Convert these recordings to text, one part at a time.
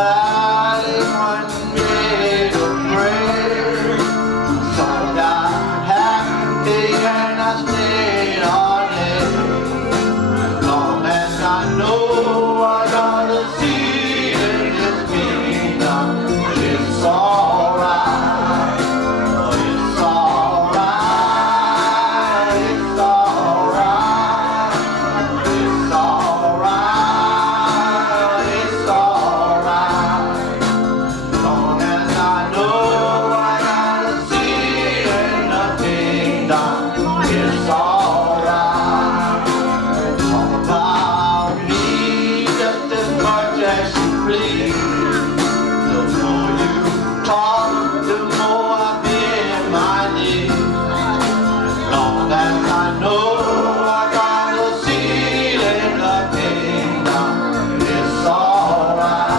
valley one day to pray. So I got happy and I stayed all day. Long as I know I gotta see in this kingdom, it's alright. It's alright. It's alright. It's alright. It's alright. Long as I know I gotta see in the kingdom, it's alright. Talk about me just as much as you please. The more you talk, the more I bend my knees. Long as I know I gotta see in the kingdom, it's alright.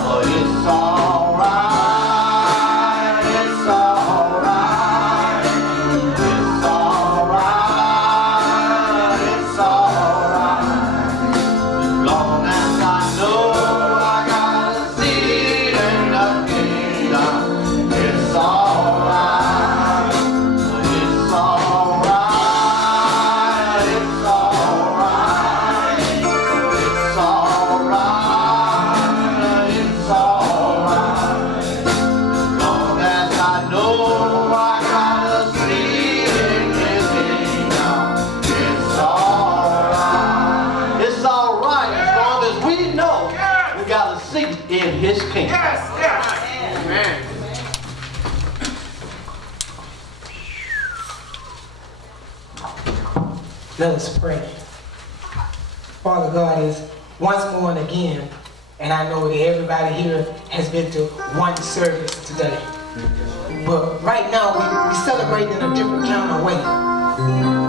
Oh, it's alright. It's alright. It's alright. It's alright. Long as I know I gotta see in the kingdom, it's alright. It's alright. It's alright. It's alright. It's alright. Long as I know I gotta see in His kingdom, it's alright. It's alright as long as we know we got a seat in His kingdom. Yes, yes. Amen. Let us pray. Father God, is once more and again, and I know that everybody here has been to one service today. But right now, we celebrate in a different kind of way.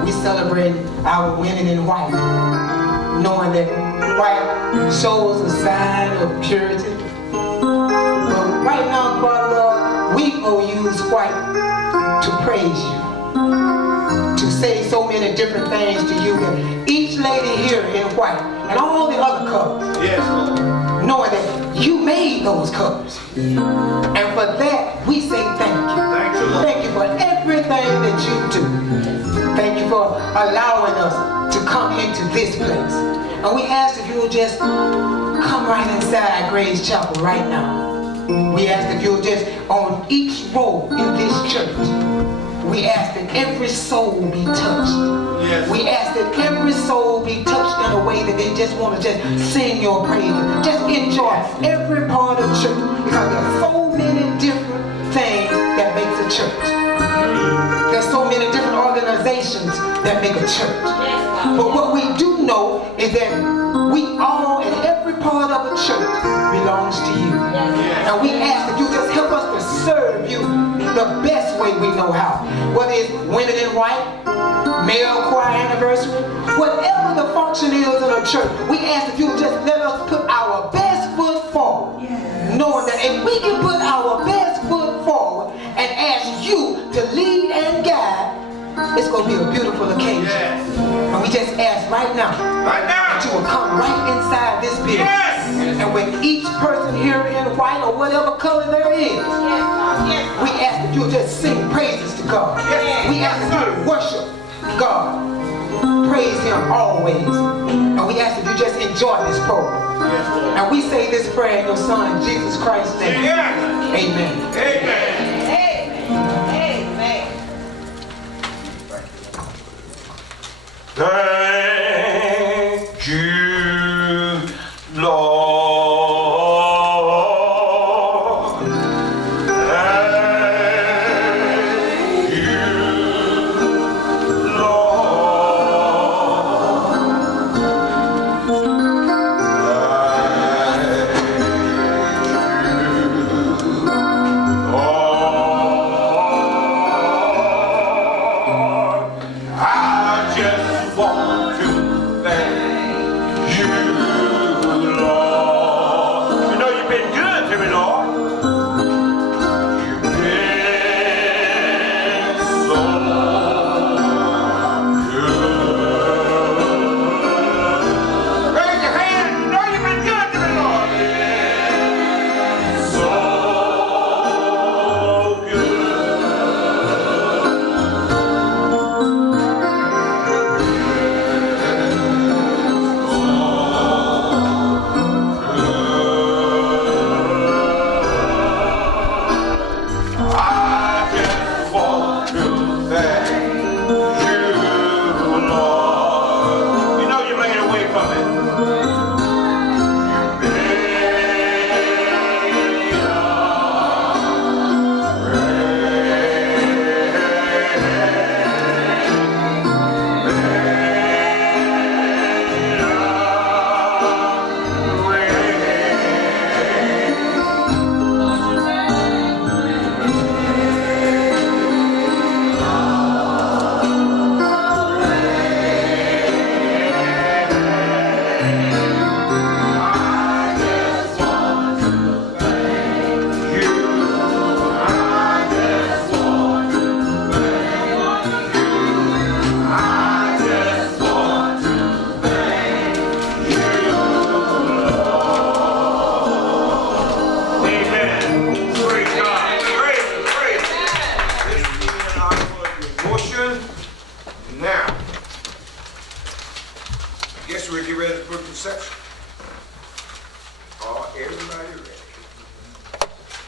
We celebrate our women in white, knowing that white shows a sign of purity. But right now, Father God, we gonna use white to praise you, to say so many different things to you. And each lady here in white and all the other colors, Yes, Lord. knowing that you made those colors. And for that, we say thank you. Thank you, Lord. Thank you for everything that you do. Thank you for allowing us to come into this place. And we ask if you will just come right inside Grace Chapel right now. We ask that you'll just, on each row in this church, we ask that every soul be touched. Yes. We ask that every soul be touched in a way that they just want to just sing your praises. Just enjoy every part of church. Because there are so many different things that makes a church. There's so many different organizations that make a church. But what we do know is that we all and every part of a church belongs to you. And we ask that you just help us to serve you the best way we know how. Whether it's Women in White, male choir anniversary, whatever the function is in a church, we ask that you just let us put our best foot forward. Knowing that if we can put our best foot forward and ask you to lead and guide, it's going to be a beautiful occasion. Yes. And we just ask right now Right that you now. will come right inside this building. Yes. And with each person here in white or whatever color there is, we ask that you'll just sing praises to God. Yes. We ask that you will worship God. Praise Him always. And we ask that you just enjoy this program. Yes, Lord. And we say this prayer in your Son, Jesus Christ's name. Yes. Amen. Amen. Thank you, Lord. Thank you, Lord. I just want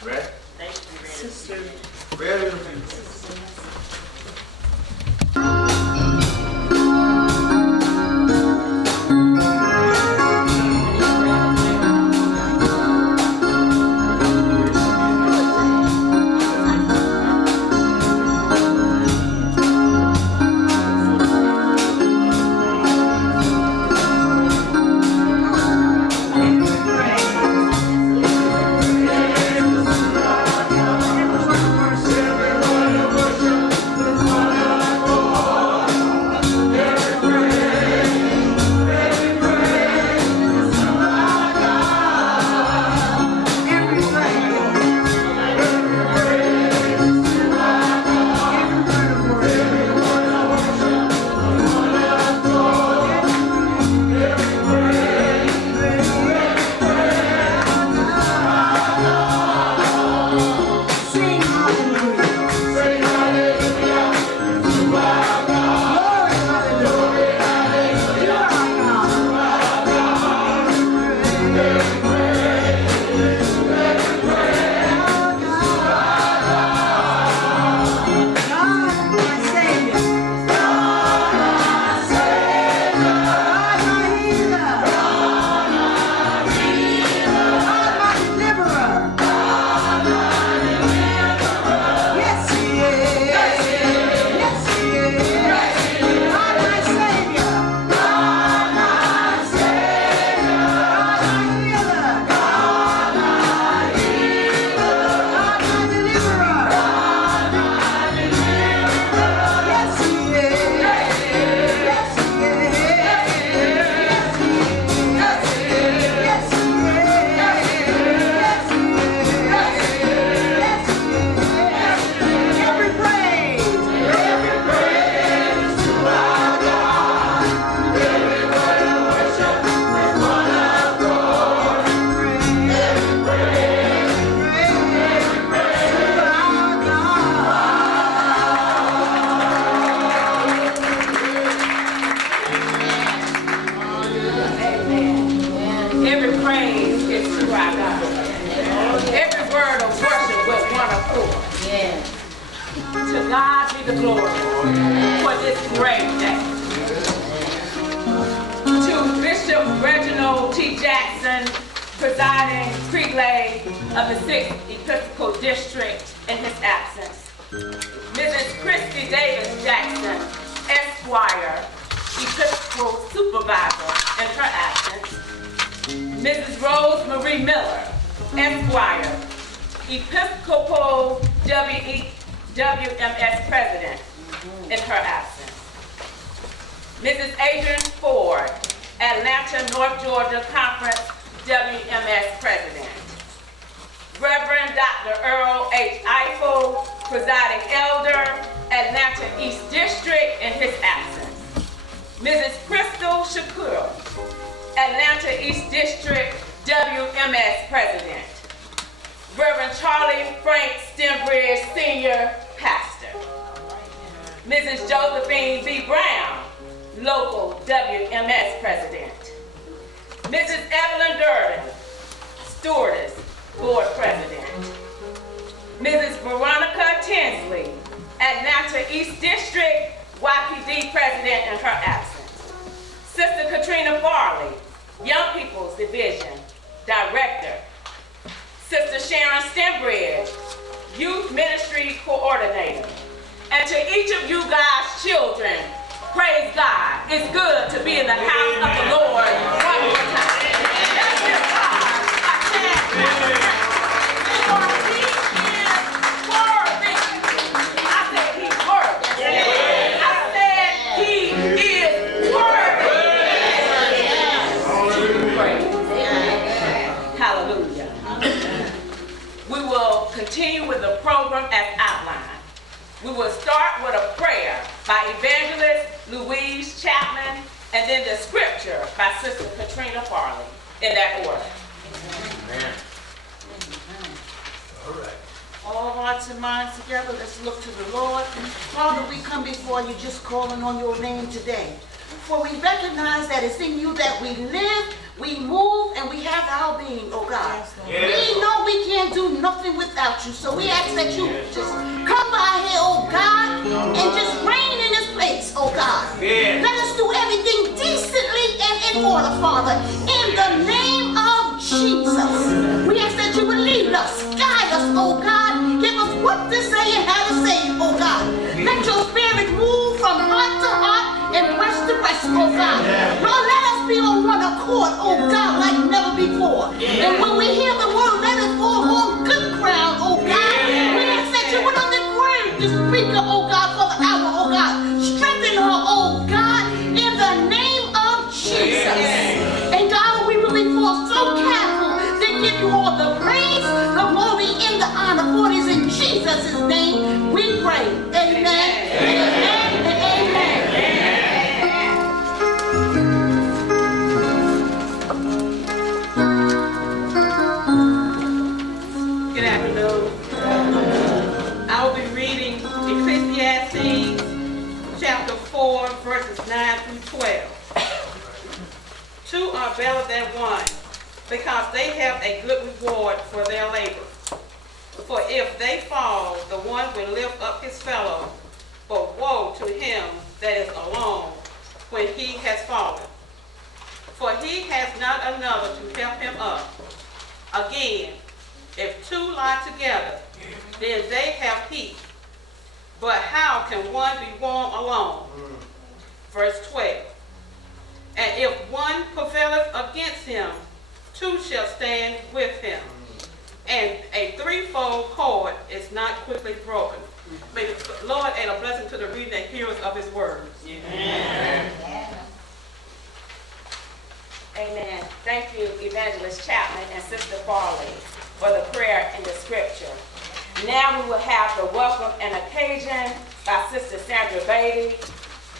Ready? Sister. Ready? To God be the glory for this great day. To Bishop Reginald T. Jackson, presiding prelate of the 6th Episcopal District in his absence. Mrs. Christy Davis Jackson, Esquire, Episcopal Supervisor in her absence. Mrs. Rose Marie Miller, Esquire, Episcopal WMS President in her absence. Mrs. Adrian Ford, Atlanta, North Georgia Conference WMS President. Reverend Dr. Earl H. Eiffel, presiding elder, Atlanta East District in his absence. Mrs. Crystal Shakur, Atlanta East District WMS President. Reverend Charlie Frank Stembridge, Senior Pastor. Mrs. Josephine B. Brown, Local WMS President. Mrs. Evelyn Durden, Stewardess, Board President. Mrs. Veronica Tinsley, Atlanta East District, YPD President in her absence. Sister Katrina Farley, Young People's Division, Director. Sister Sharon Stembridge, Youth Ministry Coordinator. And to each of you guys' children, praise God. It's good to be in the house of the Lord one more time. Let's give God a chance. Because he is worthy. I said he's worthy. I said he is worthy. Hallelujah. We will continue with the program as outlined. We will start with a prayer by Evangelist Louise Chapman, and then the scripture by Sister Katrina Farley, in that order. Amen. All right. All hearts and minds together, let's look to the Lord. Father, we come before you just calling on your name today. For we recognize that it's in you that we live, we move, and we have our being, oh God. Yes. We know we can't can't do nothing without you. So we ask that you just come by here, oh God, and just reign in this place, oh God. Let us do everything decently and in order, Father, in the name of Jesus. We ask that you would lead us, guide us, oh God. Give us what to say and how to say it, oh God. Let your spirit move from heart to heart and breast to breast, oh God. Lord, let us be on one accord, oh God, like never before. And when we hear the word, let us fall on good ground, oh God. We ask that you would undergird the speaker, oh God, for the hour, oh God. Strengthen her, oh God, in the name of Jesus. And God, we really fall so careful to give you all the praise, the glory, and the honor. For it is in Jesus' name we pray. Amen. Amen. And amen. Good afternoon. I will be reading Ecclesiastes chapter 4, verses 9 through 12. Two are better than one, because they have a good reward for their labor. For if they fall, the one will lift up his fellow, but woe to him that is alone when he has fallen. For he has not another to help him up. Again, if two lie together, then they have heat. But how can one be warm alone? Verse 12. And if one prevaileth against him, two shall stand with him. And a threefold cord is not quickly broken. May the Lord add a blessing to the reading and hearers of his words. Amen. Amen. Thank you, Evangelist Chapman and Sister Farley, for the prayer and the scripture. Now we will have the welcome and occasion by Sister Sandra Beatty.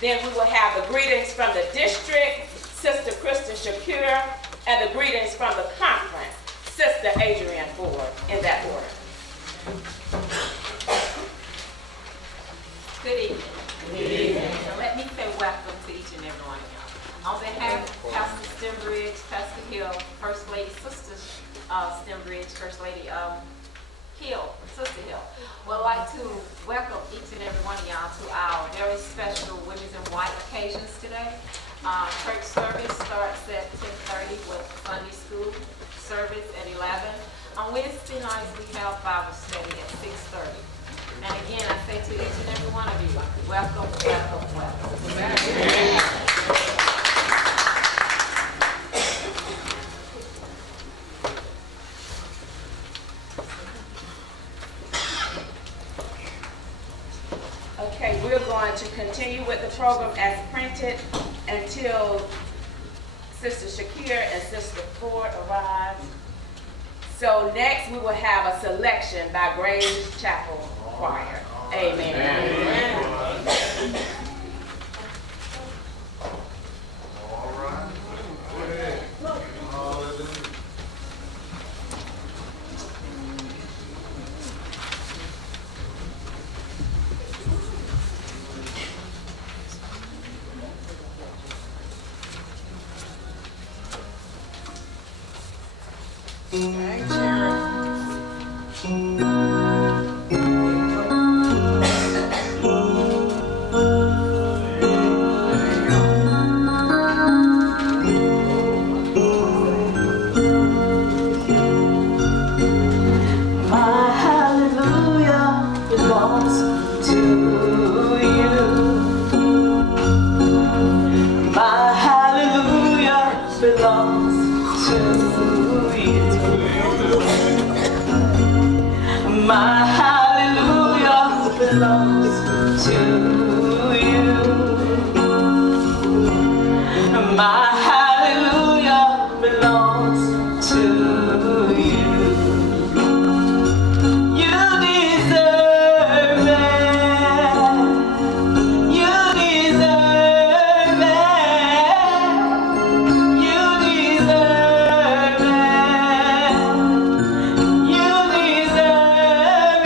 Then we will have the greetings from the district, Sister Kristen Shakir, and the greetings from the conference, Sister Adrienne Ford, in that order. Good evening. Good evening. So let me say welcome to each and every one of y'all. On behalf of Pastor Stembridge, Pastor Hill, First Lady, Sister Stembridge, First Lady Hill, Sister Hill, would like to welcome each and every one of y'all to our very special Women's in White occasions today. Church service starts at 10:30 with Sunday school service at 11. On Wednesday nights, we have Bible study at 6:30. And again, I say to each and every one of you, welcome, welcome, welcome. Okay, we're going to continue with the program as printed until Sister Shakir and Sister Ford arrive. So next we will have a selection by Grace Chapel Choir. Amen. Amen. All right. Go ahead. Hallelujah. My hallelujah belongs to you. My hallelujah belongs to you. You deserve it. You deserve it. You deserve it. You deserve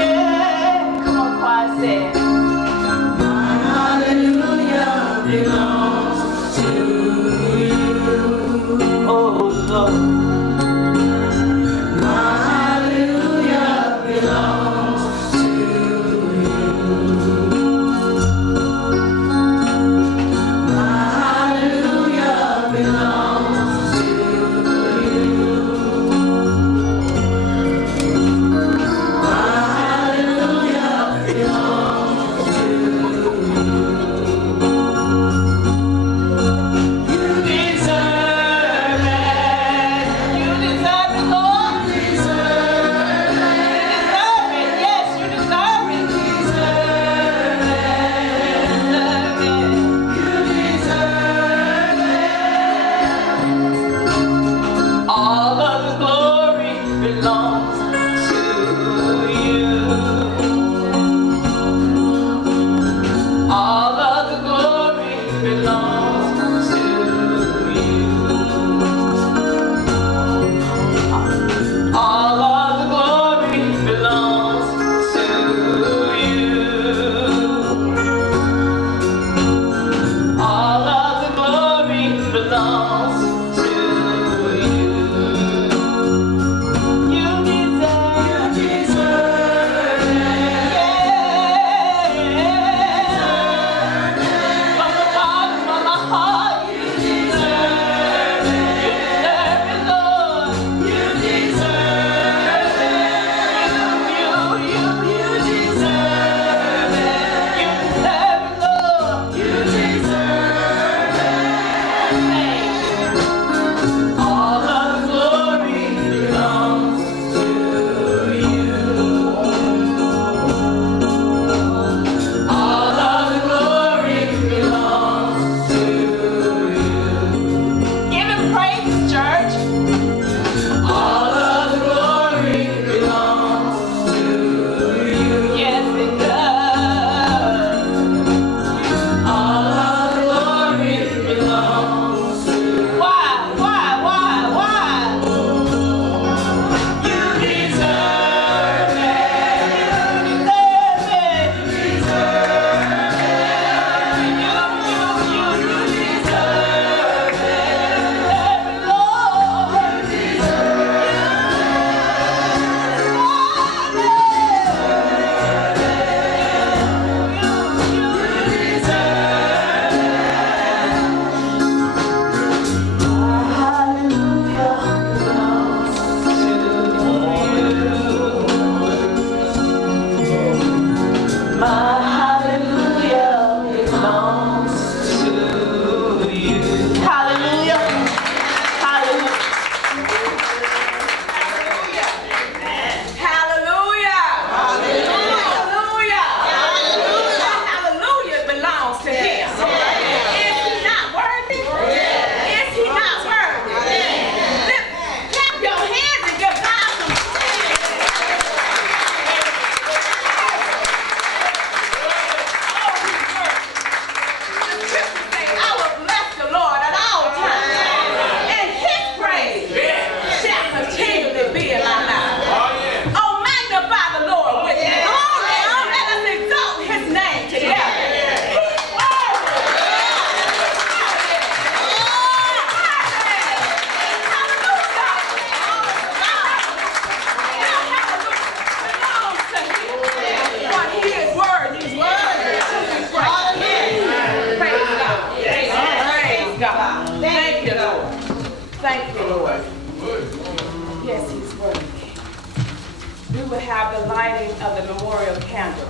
will have the lighting of the memorial candle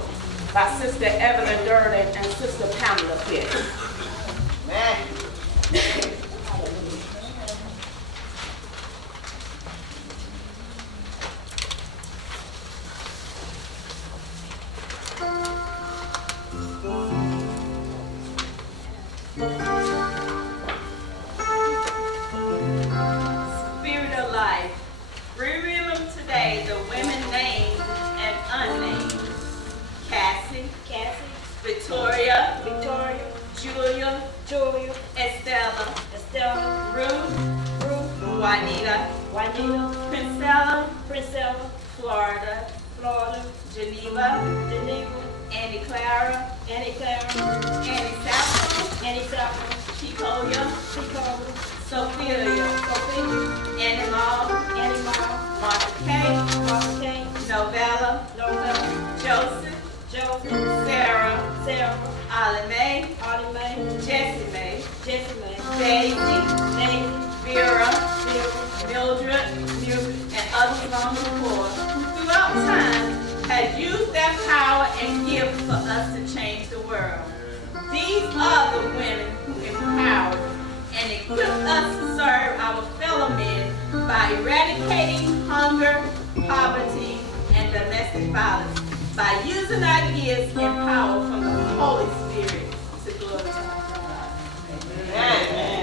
by Sister Evelyn Durden and Sister Pamela Pitt. Spirit of life. Remember today the women named and unnamed. Cassie, Victoria, Julia, Estella, Ruth, Juanita, Princella, Florida, Geneva, Annie Clara, Annie Sappho, Chicoya, Sophia, Annie Maul, Martha Kay, Novella, Joseph, Sarah, Ollie Mae, Jessie Mae, Daisy, Vera, Mildred, and others on the board who throughout time have used their power and gifts for us to change the world. These are the women who empowered and equipped us to serve our fellow men by eradicating hunger, poverty, and domestic violence, by using our gifts and power from the Holy Spirit to glorify God. Amen.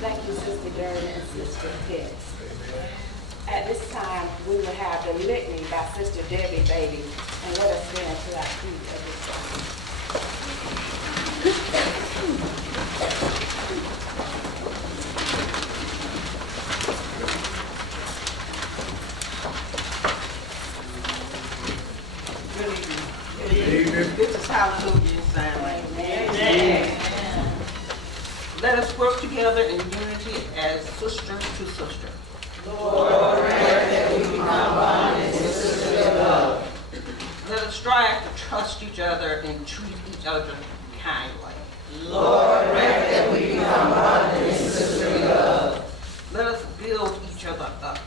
Thank you, Sister Durden and Sister Pitts. At this time, we will have the litany by Sister Debbie Bailey, and let us stand to our feet at this time. Good evening. This is Hallelujah sound. Amen. Let us work together in unity as sister to sister. Lord, grant that we become bonded in sisterly love. Let us strive to trust each other and treat each other kindly. Lord, grant that we become bonded in sisterly love. Let us build each other up,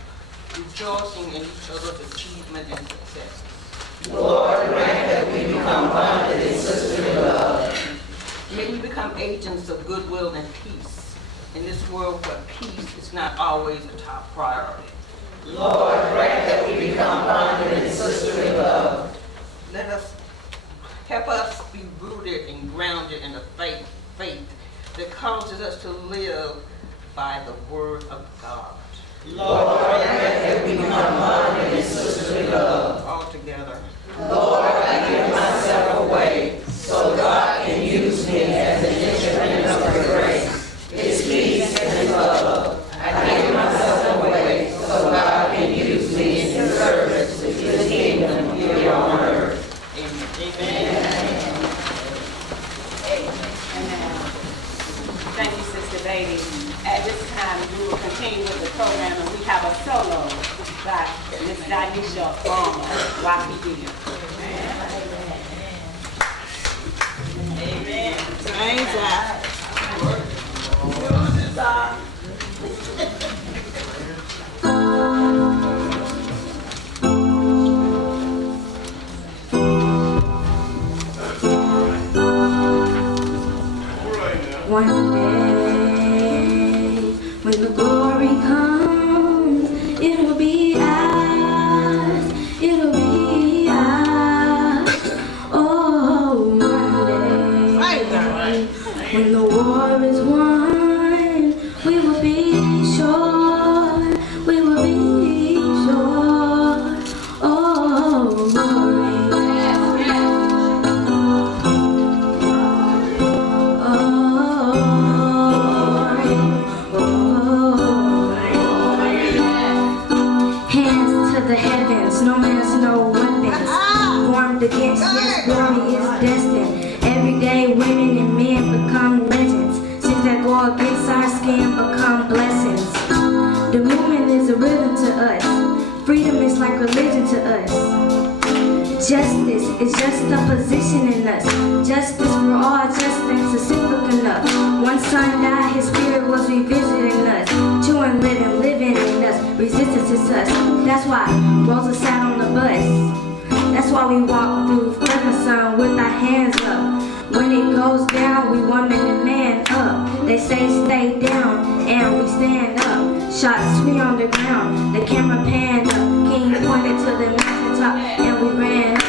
rejoicing in each other's achievement and success. Lord, grant that we become bonded in sisterly love. May we become agents of goodwill and peace in this world where peace is not always a top priority. Lord, grant that we become bonded in sisterly love. Let us help us be rooted and grounded in the faith that causes us to live by the word of God. Lord, grant that we become bonded in sisterly love. All together. Lord, I give myself away so God can use me as an instrument of your grace, His peace and His love. I give myself away so God can use me in His service to His kingdom here on earth. Amen. Amen. Thank you, Sister Bailey. At this time, we will continue with the program, and we have a solo by Miss Danisha Farmer, YPD. Amen. One day, when the glory comes, it'll be ours, it'll be ours. Oh, one day, when the war is won, we will be sure, we will be sure. Oh, glory. Oh, like religion to us. Justice is just a position in us. Justice for all, just ain't specific enough. One son died, his spirit was revisiting us. True and living in us. Resistance is us. That's why Rosa sat on the bus. That's why we walk through Ferguson with our hands up. When it goes down, we woman and man up. They say stay down, and we stand up. Shots we on the ground, the camera panned up. King pointed to the mountaintop, and we ran up.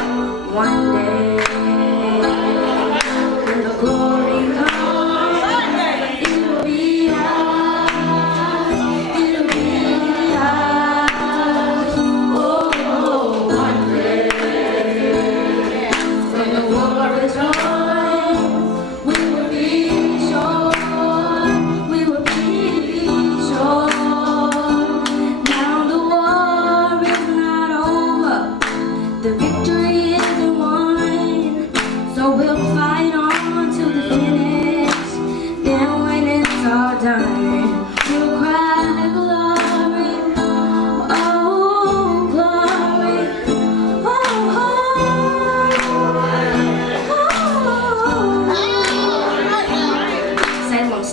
One day, when the glory comes, it will be ours. It'll be ours. Oh, one day, when the war is won.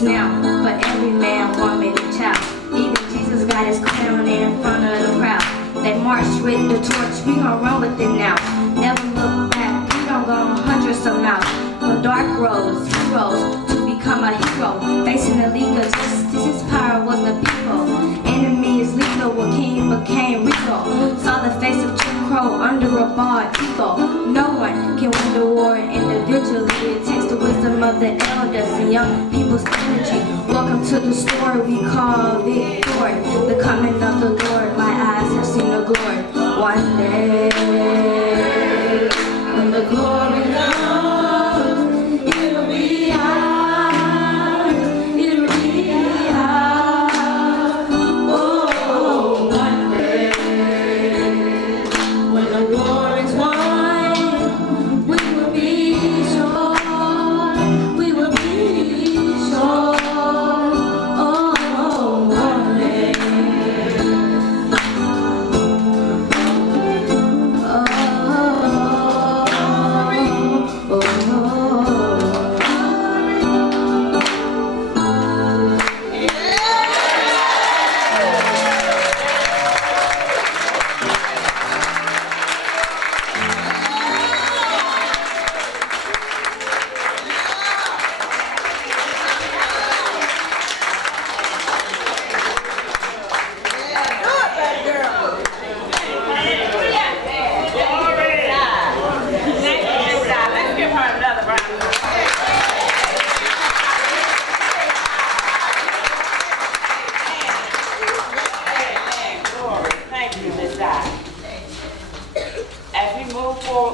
Now, for every man, woman, and child. Even Jesus got his crown in front of the crowd. They marched with the torch, we gon' run with it now. Never look back, we gon' go hundreds of miles. From dark roads, heroes, to become a hero. Facing the league of justice, his power was the people. Enemy is lethal, what king became regal. Saw the face of Jim Crow under a bald eagle. No one can win the war individually. It takes the wisdom of the elders and young people's energy. Welcome to the story we call victory. The coming of the Lord, my eyes have seen the glory. One day, when the glory comes, it'll be ours. It'll be ours. Oh, one day, when the war is won, we will be sure. We will be sure. Oh, one day.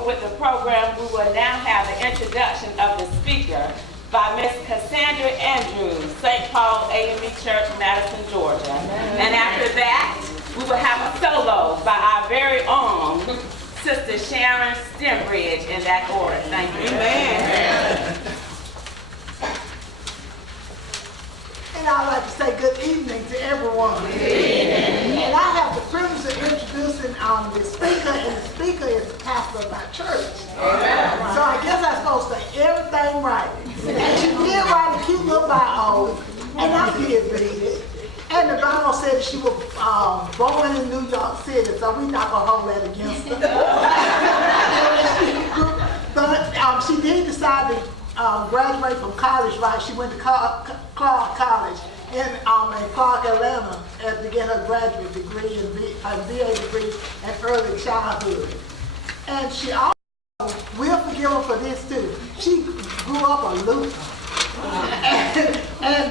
With the program, we will now have the introduction of the speaker by Miss Cassandra Andrews, St. Paul AME Church, Madison, Georgia. And after that, we will have a solo by our very own Sister Sharon Stembridge in that order. Thank you. Amen. And I'd like to say good evening to everyone. And I have the privilege of introducing the speaker, and the speaker is the pastor of my church. So I guess I'm supposed to say everything right. And she did write a cute little bio, and I did read it. And the Bible said she was born in New York City, so we're not going to hold that against her. But she did decide to graduate from college, right? She went to Clark College in Clark, Atlanta, to get her graduate degree and BA degree in early childhood. And she also, we'll forgive her for this too, she grew up a Lutheran.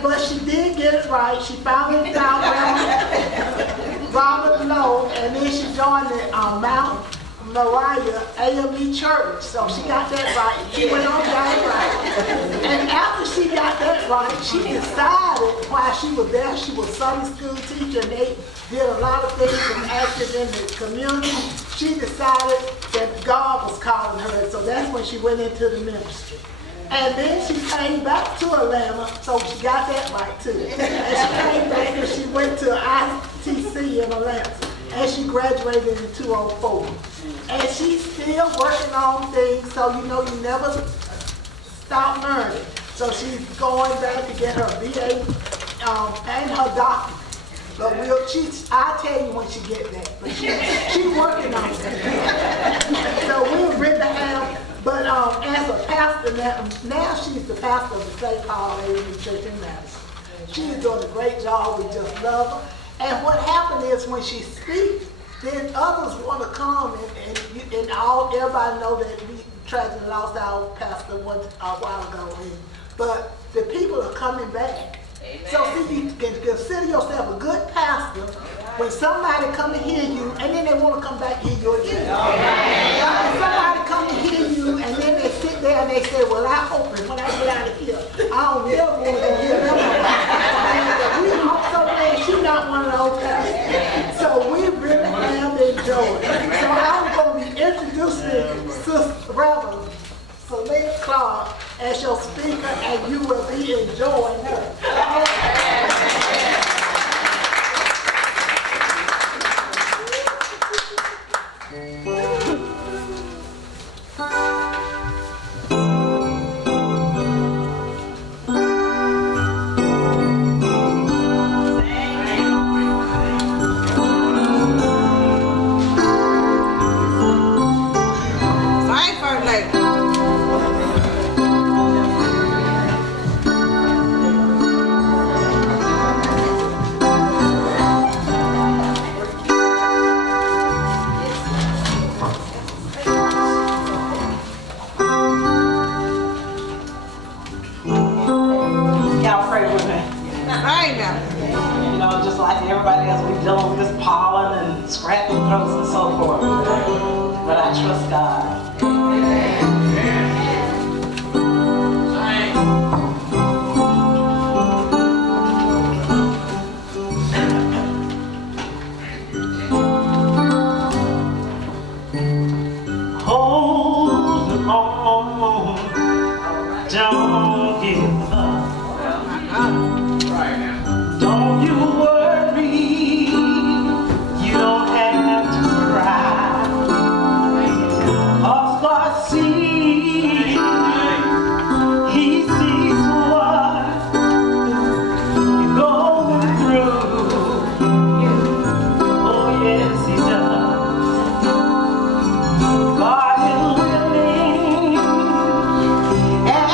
But she did get it right. She finally found Robert Lowe, and then she joined the Mount Moriah AME Church. So she got that right. She went on to get it right. And after she got that right, she decided while she was there, she was Sunday school teacher, and they did a lot of things and active in the community. She decided that God was calling her, so that's when she went into the ministry. And then she came back to Atlanta, so she got that right too. And she came back and she went to ITC in Atlanta. and she graduated in 2004. And she's still working on things, so you know you never stop learning. So she's going back to get her BA and her doctorate. But I'll tell you when she get that. But she's working on it. So we're ready to have, but as a pastor now she's the pastor of the St. Paul AME Church in Madison. She's doing a great job. We just love her. And what happened is when she speaks, then others want to come and everybody know that we tragically lost our pastor a while ago. But the people are coming back. Amen. So see, you can consider yourself a good pastor when somebody come to hear you and then they want to come back and hear you again. When somebody come to hear you and then they sit there and they say, well, I hope that when I get out of here, I don't ever want to hear them. I'm so glad she's not one of those guys. So we really have enjoyed. So I'm going to be introducing Sister Reverend Celine Clark as your speaker, and you will be enjoying her. God is willing, and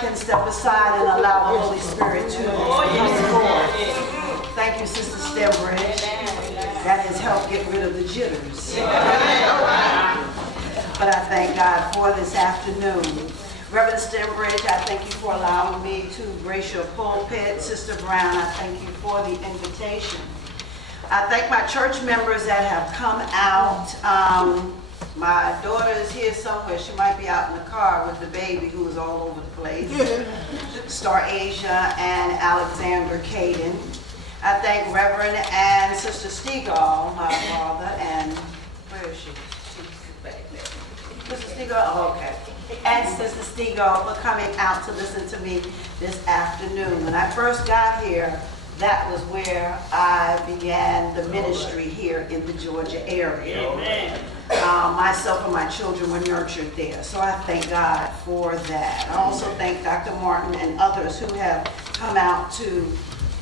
can step aside and allow the Holy Spirit to come forth. Thank you, Sister Stembridge. That has helped get rid of the jitters. But I thank God for this afternoon. Reverend Stembridge, I thank you for allowing me to grace your pulpit. Sister Brown, I thank you for the invitation. I thank my church members that have come out. My daughter is here somewhere. She might be out in the car with the baby who is all over the place. Star Asia and Alexander Caden. I thank Reverend and Sister Stegall, my father, and where is she? Sister Stegall? Oh, okay. And Sister Stegall for coming out to listen to me this afternoon. When I first got here, that was where I began the ministry here in the Georgia area. Amen. Myself and my children were nurtured there, so I thank God for that. I also thank Dr. Martin and others who have come out to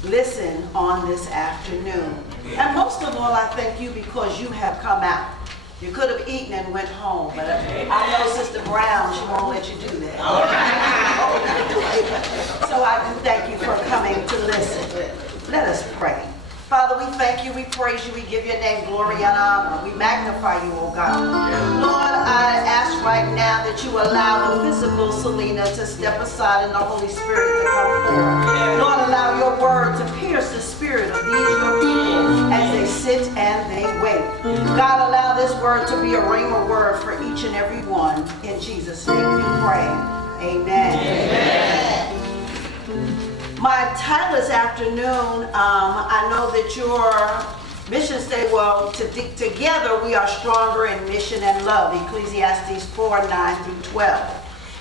listen on this afternoon. And most of all, I thank you because you have come out. You could have eaten and went home, but I know Sister Brown, she won't let you do that. So I do thank you for coming to listen. Let us pray. Father, we thank you, we praise you, we give your name glory and honor. We magnify you, oh God. Lord, I ask right now that you allow the physical Selena to step aside and the Holy Spirit to come forward. Lord, allow your word to pierce the spirit of these your people as they sit and they wait. God, allow this word to be a rhema word for each and every one. In Jesus' name we pray. Amen. Amen. My title this afternoon, I know that your mission statement, well, together we are stronger in mission and love, Ecclesiastes 4:9-12.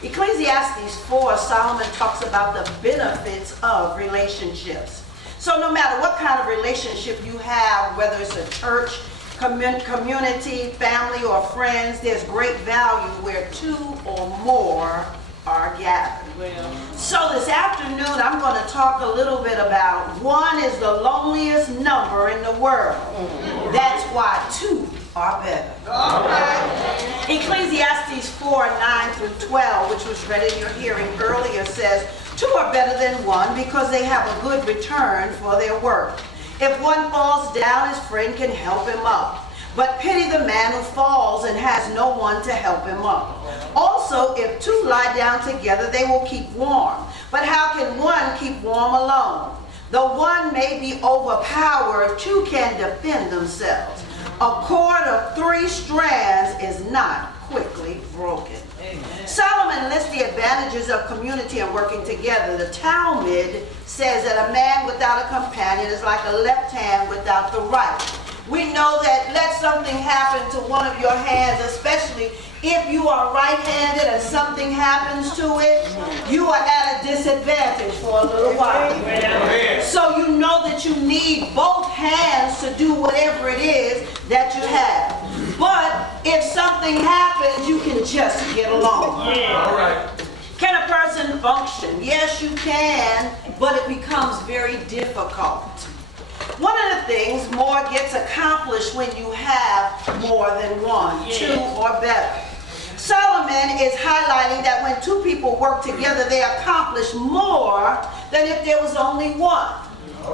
Ecclesiastes 4, Solomon talks about the benefits of relationships. So no matter what kind of relationship you have, whether it's a church, community, family, or friends, there's great value where two or more are gathered. So this afternoon I'm going to talk a little bit about one is the loneliest number in the world. That's why two are better. Ecclesiastes 4:9-12, which was read in your hearing earlier, says, two are better than one because they have a good return for their work. If one falls down, his friend can help him up. But pity the man who falls and has no one to help him up. Also, if two lie down together, they will keep warm. But how can one keep warm alone? Though one may be overpowered, two can defend themselves. A cord of 3 strands is not quickly broken. Amen. Solomon lists the advantages of community and working together. The Talmud says that a man without a companion is like a left hand without the right. We know that let something happen to one of your hands, especially if you are right-handed and something happens to it, you are at a disadvantage for a little while. So you know that you need both hands to do whatever it is that you have. But if something happens, you can just get along. All right. Can a person function? Yes, you can, but it becomes very difficult. One of the things, more gets accomplished when you have more than one, two or better. Solomon is highlighting that when two people work together, they accomplish more than if there was only one.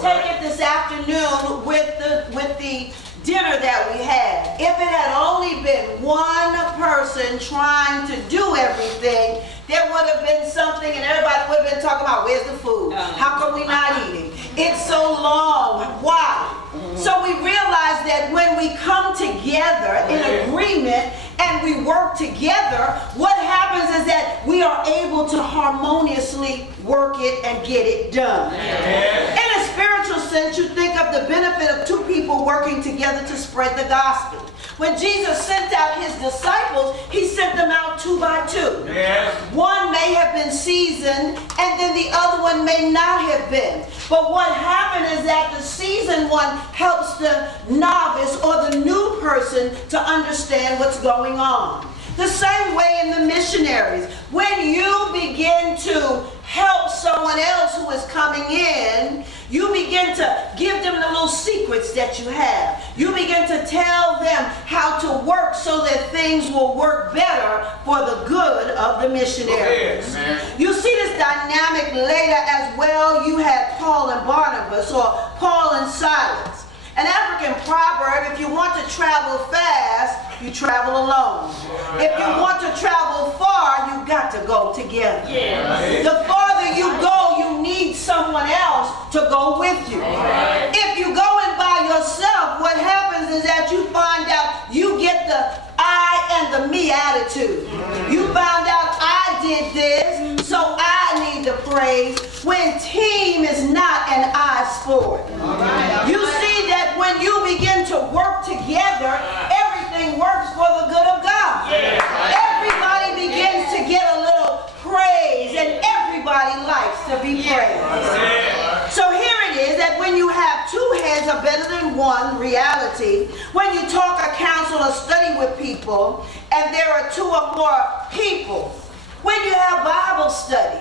Take it this afternoon with the dinner that we had. If it had only been one person trying to do everything, there would have been something and everybody would have been talking about where's the food? How come we not eating? It's so long. Why? So we realize that when we come together in agreement and we work together, what happens is that we are able to harmoniously work it and get it done. In a spiritual sense, you think of the benefit of two people working together to spread the gospel. When Jesus sent out his disciples, he sent them out 2 by 2. Yes. One may have been seasoned, and then the other one may not have been. But what happened is that the seasoned one helps the novice or the new person to understand what's going on. The same way in the missionaries. When you begin to help someone else who is coming in, you begin to give them the little secrets that you have. You begin to tell them how to work so that things will work better for the good of the missionaries. You see this dynamic dynamic later as well. You had Paul and Barnabas, or Paul and Silas. An African proverb, if you want to travel fast, you travel alone. If you want to travel far, you got to go together. The farther you go, you need someone else to go with you. If you go in by yourself, what happens is that you find out you get the I and the me attitude. You found out I did this, so I need the praise, when team is not an I sport. You see that when you begin to work together, everything works for the good of God. Everybody begins to get a little praise, and everybody likes to be praised. So here it is that when you have two heads are better than one reality, when you talk or counsel or study with people, and there are two or more people, when you have Bible study,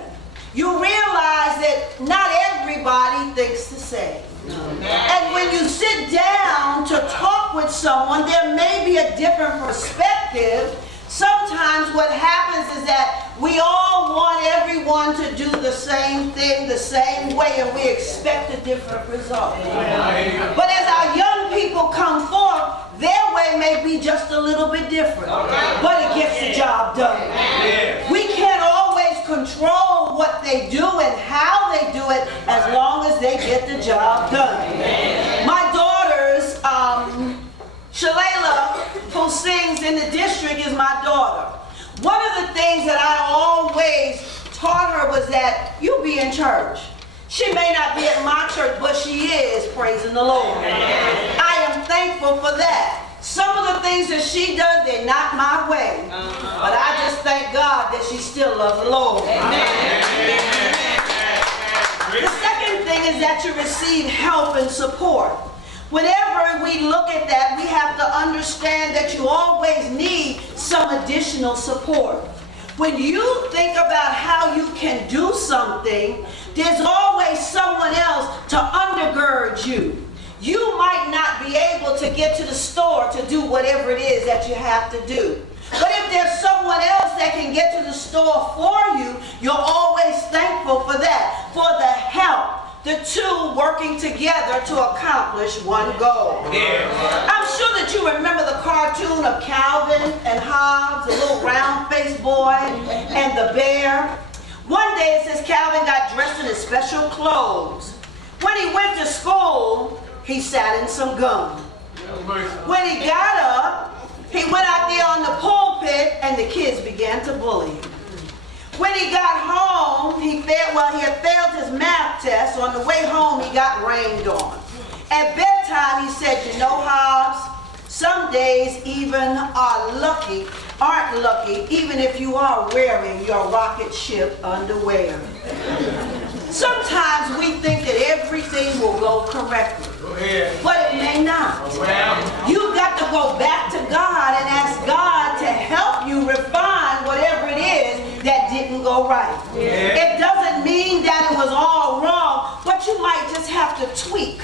you realize that not everybody thinks the same. And when you sit down to talk with someone, there may be a different perspective. Sometimes what happens is that we all want everyone to do the same thing the same way, and we expect a different result. But as our young people come forth, their way may be just a little bit different, but it gets the job done. We can't always control what they do and how they do it, as long as they get the job done. My daughters, Shalala, who sings in the district, is my daughter. One of the things that I always taught her was that you be in church. She may not be at my church, but she is praising the Lord. I am thankful for that. Some of the things that she does, they're not my way. But I just thank God that she still loves the Lord. The second thing is that you receive help and support. Whenever we look at that, we have to understand that you always need some additional support. When you think about how you can do something, there's always someone else to undergird you. You might not be able to get to the store to do whatever it is that you have to do. But if there's someone else that can get to the store for you, you're always thankful for that, for the help. The two working together to accomplish one goal. I'm sure that you remember the cartoon of Calvin and Hobbes, the little round-faced boy and the bear. One day it says Calvin got dressed in his special clothes. When he went to school, he sat in some gum. When he got up, he went out there on the pulpit and the kids began to bully him. When he got home, he had failed his math test. On the way home, he got rained on. At bedtime, he said, you know, Hobbes, some days even aren't lucky, even if you are wearing your rocket ship underwear. Sometimes we think that everything will go correctly, but it may not. You've got to go back to God and ask God to help you refine whatever it is that didn't go right. It doesn't mean that it was all wrong, but you might just have to tweak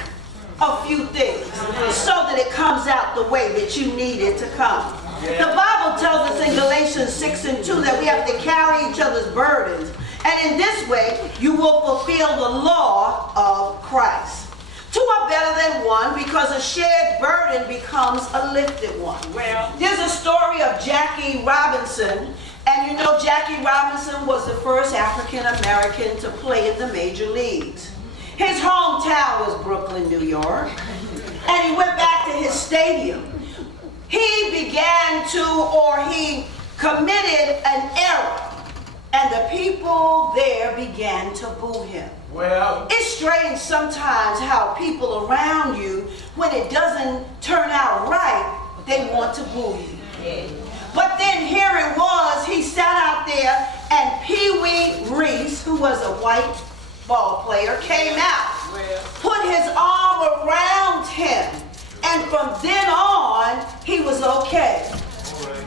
a few things so that it comes out the way that you need it to come. The Bible tells us in Galatians 6:2 that we have to carry each other's burdens. And in this way, you will fulfill the law of Christ. Two are better than one because a shared burden becomes a lifted one. There's a story of Jackie Robinson. And you know, Jackie Robinson was the first African American to play in the major leagues. His hometown was Brooklyn, New York. And he went back to his stadium. He committed an error. And the people there began to boo him. It's strange sometimes how people around you, when it doesn't turn out right, they want to boo you. But then here it was, he sat out there, and Pee Wee Reese, who was a white ball player, came out, put his arm around him, and from then on, he was okay.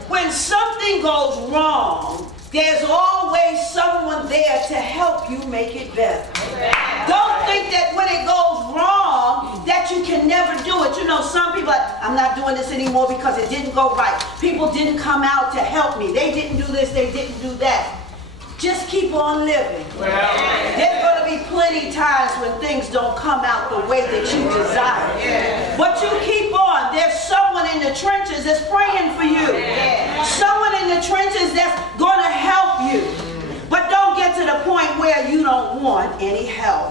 When something goes wrong, there's always someone there to help you make it better. Don't think that when it goes wrong, that you can never do it. You know, some people are like, I'm not doing this anymore because it didn't go right. People didn't come out to help me. They didn't do this, they didn't do that. just keep on living. There's going to be plenty times when things don't come out the way that you desire. But you keep on. There's someone in the trenches that's praying for you. Someone in the trenches that's going to help you. But don't get to the point where you don't want any help.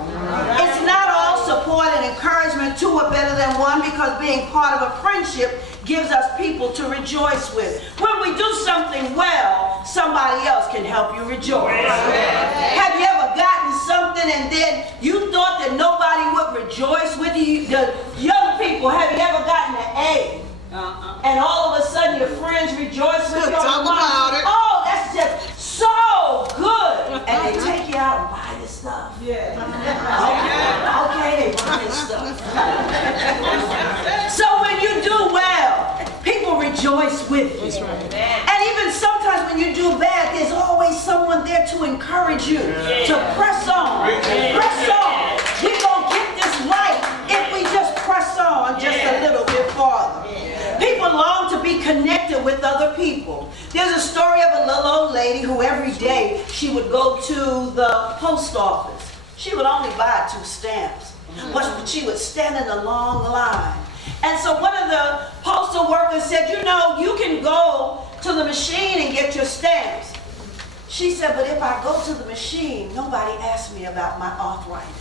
It's not all support and encouragement. Two are better than one, because being part of a friendship gives us people to rejoice with. When we do something well, somebody else can help you rejoice. Have you ever gotten something and then you thought that nobody would rejoice with you? The young people, have you ever gotten an A? And all of a sudden your friends rejoice with you? Talk about it. Oh, that's just so good. And they take you out and buy this stuff. Okay, they buy this stuff. So when you do well, people rejoice with you. And even sometimes when you do bad, there's always someone there to encourage you to press on. Press on. We're going to get this right if we just press on just a little bit farther. People long to be connected with other people. There's a story of a little old lady who every day she would go to the post office. She would only buy 2 stamps, but she would stand in a long line. And so one of the postal workers said, you know, you can go to the machine and get your stamps. She said, but if I go to the machine, nobody asks me about my arthritis.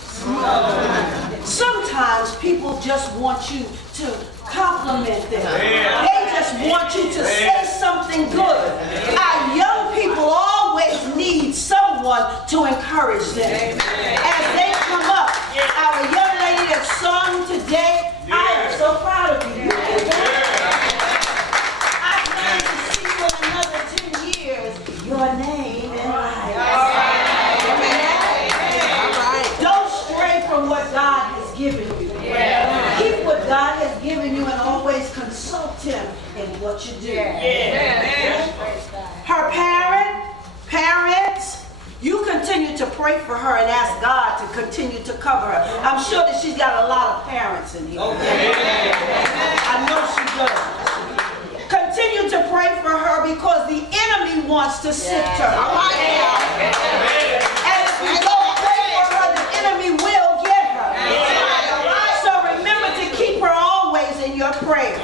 Sometimes people just want you to compliment them. They just want you to say something good. Our young people always need someone to encourage them. As they come up, our young lady that sung today, I am so proud of you. I plan to see you in another 10 years. Your name in life. Don't stray from what God has given you. Keep what God has given you and always consult Him in what you do. Her parents, you continue to pray for her and ask God to continue to cover her. I'm sure that she's got a lot of parents in here. I know she does. Continue to pray for her because the enemy wants to sift her. And if we don't pray for her, the enemy will get her. So remember to keep her always in your prayers.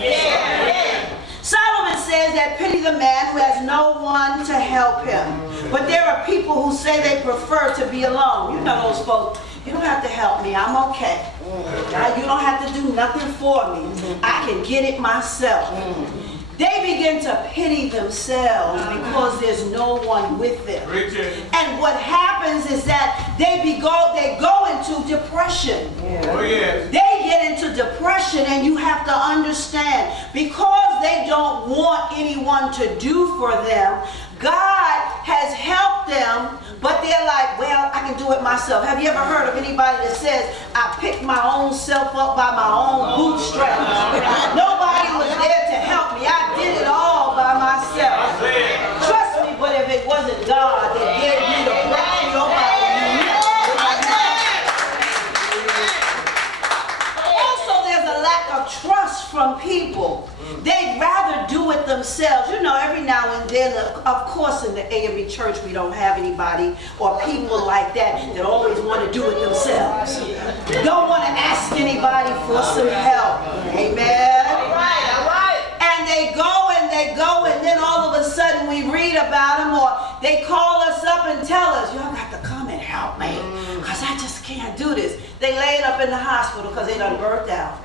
Solomon says that pity the man who has no one to help him. But there are people who say they prefer to be alone. You know those folks. You don't have to help me. I'm okay. You don't have to do nothing for me. I can get it myself. They begin to pity themselves because there's no one with them. And what happens is that they go into depression. They get into depression, and you have to understand, because they don't want anyone to do for them, God has helped them, but they're like, well, I can do it myself. Have you ever heard of anybody that says, I picked my own self up by my own bootstraps? Nobody was there to help me. I did it all by myself. Trust me, but if it wasn't God that gave you the breath in your body, also there's a lack of trust from people. They'd rather do it themselves. You know, every now and then, of course, in the AME church, we don't have anybody or people like that that always want to do it themselves. Don't want to ask anybody for some help. Amen. All right. And they go, and then all of a sudden we read about them, or they call us up and tell us, y'all got to come and help me, because I just can't do this. They laid up in the hospital because they done birthed out.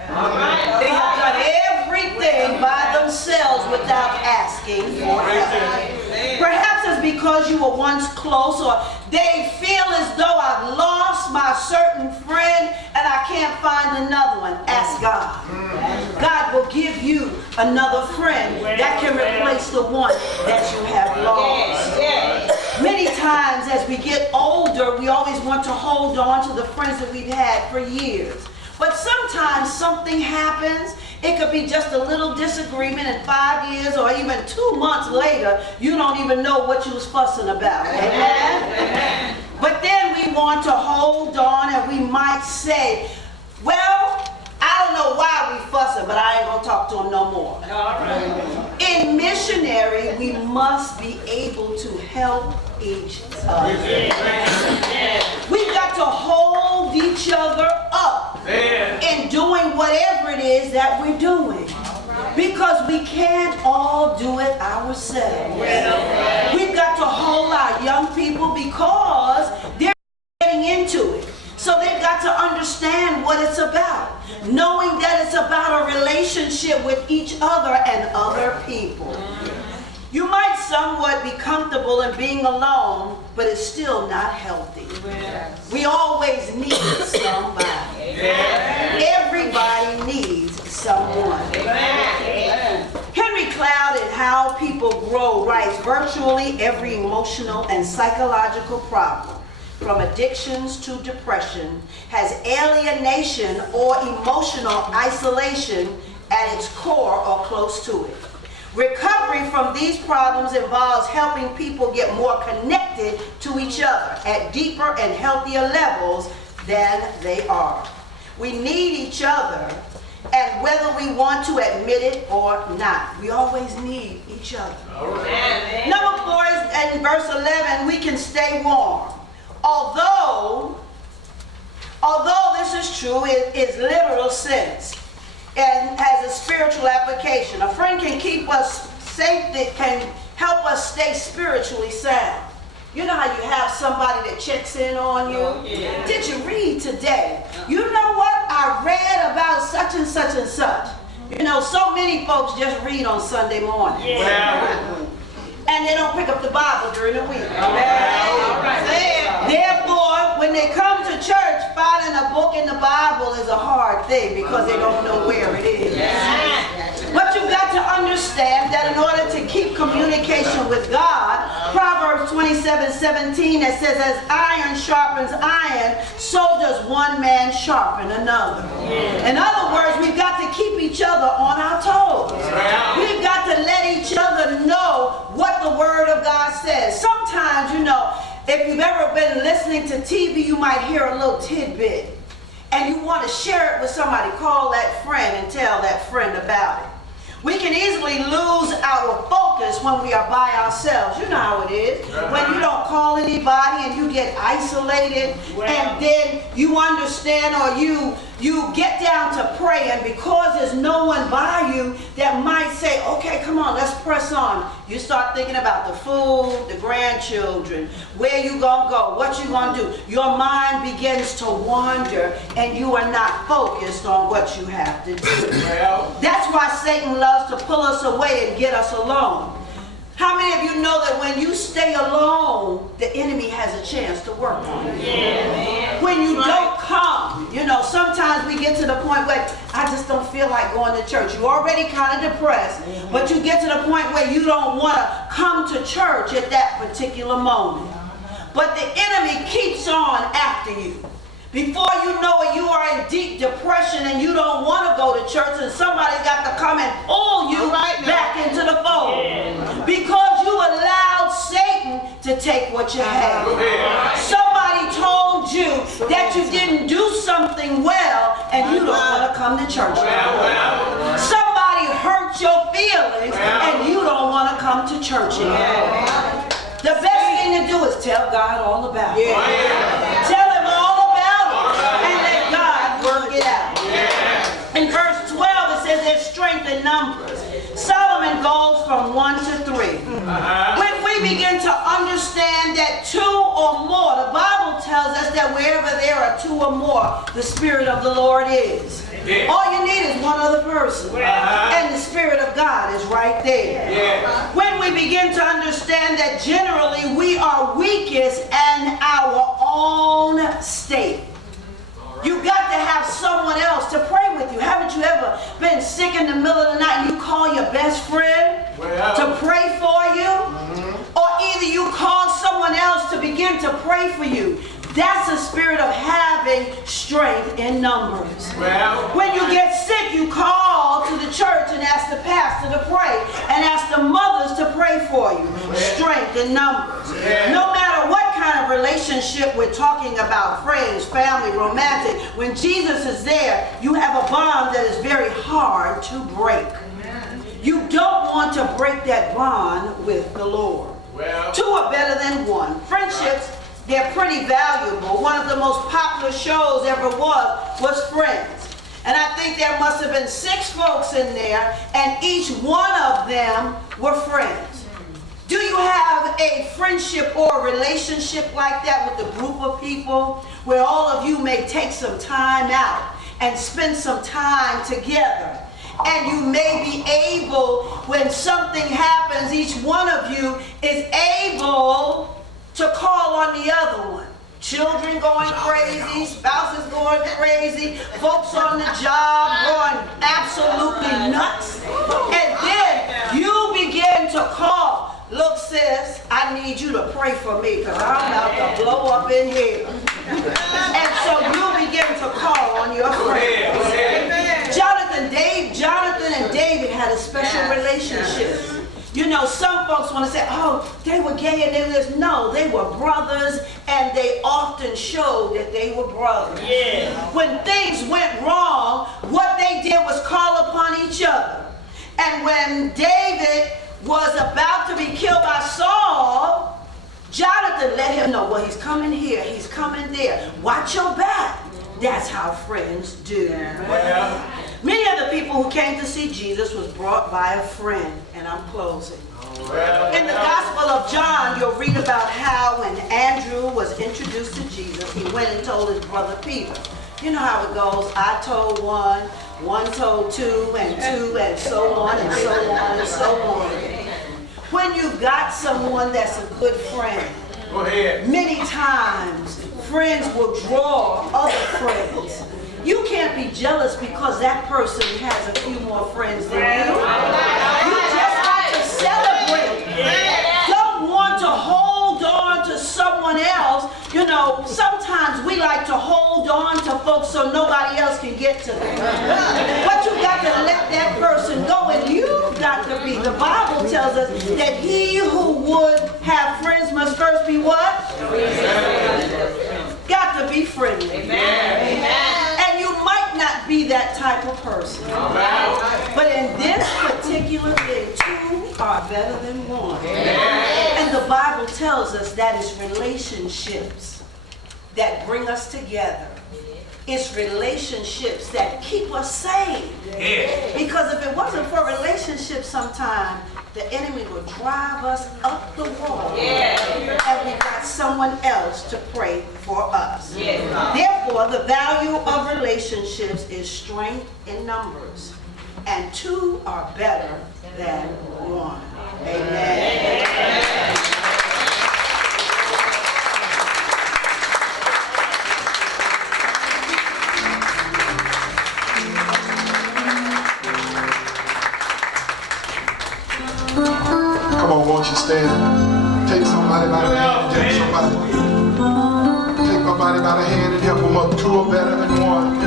They have done everything by themselves without asking for help. Perhaps it's because you were once close, or they feel as though I've lost my certain friend and I can't find another one. Ask God. God will give you another friend that can replace the one that you have lost. Many times as we get older, we always want to hold on to the friends that we've had for years. But sometimes something happens. It could be just a little disagreement, and 5 years or even 2 months later, you don't even know what you was fussing about. Amen? But then we want to hold on, and we might say, well, I don't know why we fussing, but I ain't going to talk to him no more. All right. In missionary, we must be able to help each other. We've got to hold each other up in doing whatever it is that we're doing. Because we can't all do it ourselves. We've got to hold our young people because they're getting into it. So they've got to understand what it's about. Knowing that it's about a relationship with each other and other people. You might somewhat be comfortable in being alone, but it's still not healthy. We always need somebody. Everybody needs someone. Henry Cloud in How People Grow writes, virtually every emotional and psychological problem, from addictions to depression, has alienation or emotional isolation at its core or close to it. Recovery from these problems involves helping people get more connected to each other at deeper and healthier levels than they are. We need each other, and whether we want to admit it or not, we always need each other. Number 4 is in verse 11, we can stay warm. Although this is true, it is literal sense and has a spiritual application. A friend can keep us safe, that can help us stay spiritually sound. You know how you have somebody that checks in on you? Did you read today? You know what? I read about such and such and such. You know, so many folks just read on Sunday morning. And they don't pick up the Bible during the week. Therefore, when they come to church, finding a book in the Bible is a hard thing because they don't know where it is. But you've got to understand that in order to keep communication with God, Proverbs 27:17 that says, as iron sharpens iron, so does one man sharpen another. In other words, we've got to keep each other on our toes. We've got to let each other know what the Word of God says. Sometimes, you know, if you've ever been listening to TV, you might hear a little tidbit and you want to share it with somebody. Call that friend and tell that friend about it. We can easily lose our focus when we are by ourselves. You know how it is. When you don't call anybody and you get isolated, and then you understand, or you get down to pray, and because there's no one by you that might say, okay, come on, let's press on. You start thinking about the food, the grandchildren, where you gonna go, what you gonna do. Your mind begins to wander and you are not focused on what you have to do. That's why Satan loves to pull us away and get us alone. How many of you know that when you stay alone, the enemy has a chance to work on you? When you don't come, you know, sometimes we get to the point where I just don't feel like going to church. You're already kind of depressed, but you get to the point where you don't want to come to church at that particular moment. But the enemy keeps on after you. Before you know it, you are in deep depression and you don't want to go to church, and somebody's got to come and pull you back into the fold. Because you allowed Satan to take what you had. Somebody told you that you didn't do something well and you don't want to come to church. Somebody hurt your feelings and you don't want to come to church again. The best thing to do is tell God all about it. Tell him all about it and let God work it out. In verse 12 it says there's strength in numbers. Solomon goes from 1 to 3. When we begin to understand that 2 or more, the Bible tells us that wherever there are 2 or more, the Spirit of the Lord is. All you need is one other person. And the Spirit of God is right there. When we begin to understand that generally we are weakest in our own state. You got to have someone else to pray with you. Haven't you ever been sick in the middle of the night and you call your best friend to pray for you? Or either you call someone else to begin to pray for you. That's the spirit of having strength in numbers. When you get sick, you call to the church and ask the pastor to pray and ask the mothers to pray for you. Strength in numbers. No matter what kind of relationship we're talking about, friends, family, romantic, when Jesus is there, you have a bond that is very hard to break. You don't want to break that bond with the Lord. Two are better than one. Friendships, they're pretty valuable. One of the most popular shows ever was Friends. And I think there must have been 6 folks in there, and each one of them were friends. Do you have a friendship or a relationship like that with a group of people where all of you may take some time out and spend some time together? And you may be able, when something happens, each one of you is able to call on the other one. Children going crazy, spouses going crazy, folks on the job going absolutely nuts. And then you begin to call. Look, sis, I need you to pray for me because I'm about to blow up in here. And so you begin to call on your friends. Jonathan and David had a special relationship. You know, some folks want to say, oh, they were gay and they were, no, they were brothers, and they often showed that they were brothers. Yeah. When things went wrong, what they did was call upon each other. And when David was about to be killed by Saul, Jonathan let him know, well, he's coming here, he's coming there. Watch your back. That's how friends do. Yeah. Many of the people who came to see Jesus was brought by a friend, and I'm closing. In the Gospel of John, you'll read about how when Andrew was introduced to Jesus, he went and told his brother Peter. You know how it goes. I told one, one told two, and so on, and so on, and so on. When you've got someone that's a good friend, go ahead. Many times friends will draw other friends. You can't be jealous because that person has a few more friends than you. You just have to celebrate. Don't want to hold on to someone else. You know, sometimes we like to hold on to folks so nobody else can get to them. But you got to let that person go, and you've got to be. The Bible tells us that he who would have friends must first be what? Got to be friendly. Amen. And you might not be that type of person. But in this particular thing, 2 are better than 1. And the Bible tells us that it's relationships that bring us together. It's relationships that keep us saved. Because if it wasn't for relationships, sometime the enemy will drive us up the wall. And we got someone else to pray for us. Therefore, the value of relationships is strength in numbers. And 2 are better than 1. Amen. Come on, won't you stand? Take somebody by the hand, take somebody. Take somebody by the hand and help them up. 2 are better than 1.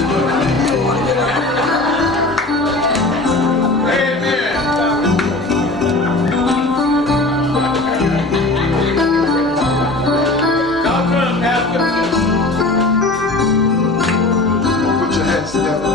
Put your hands together.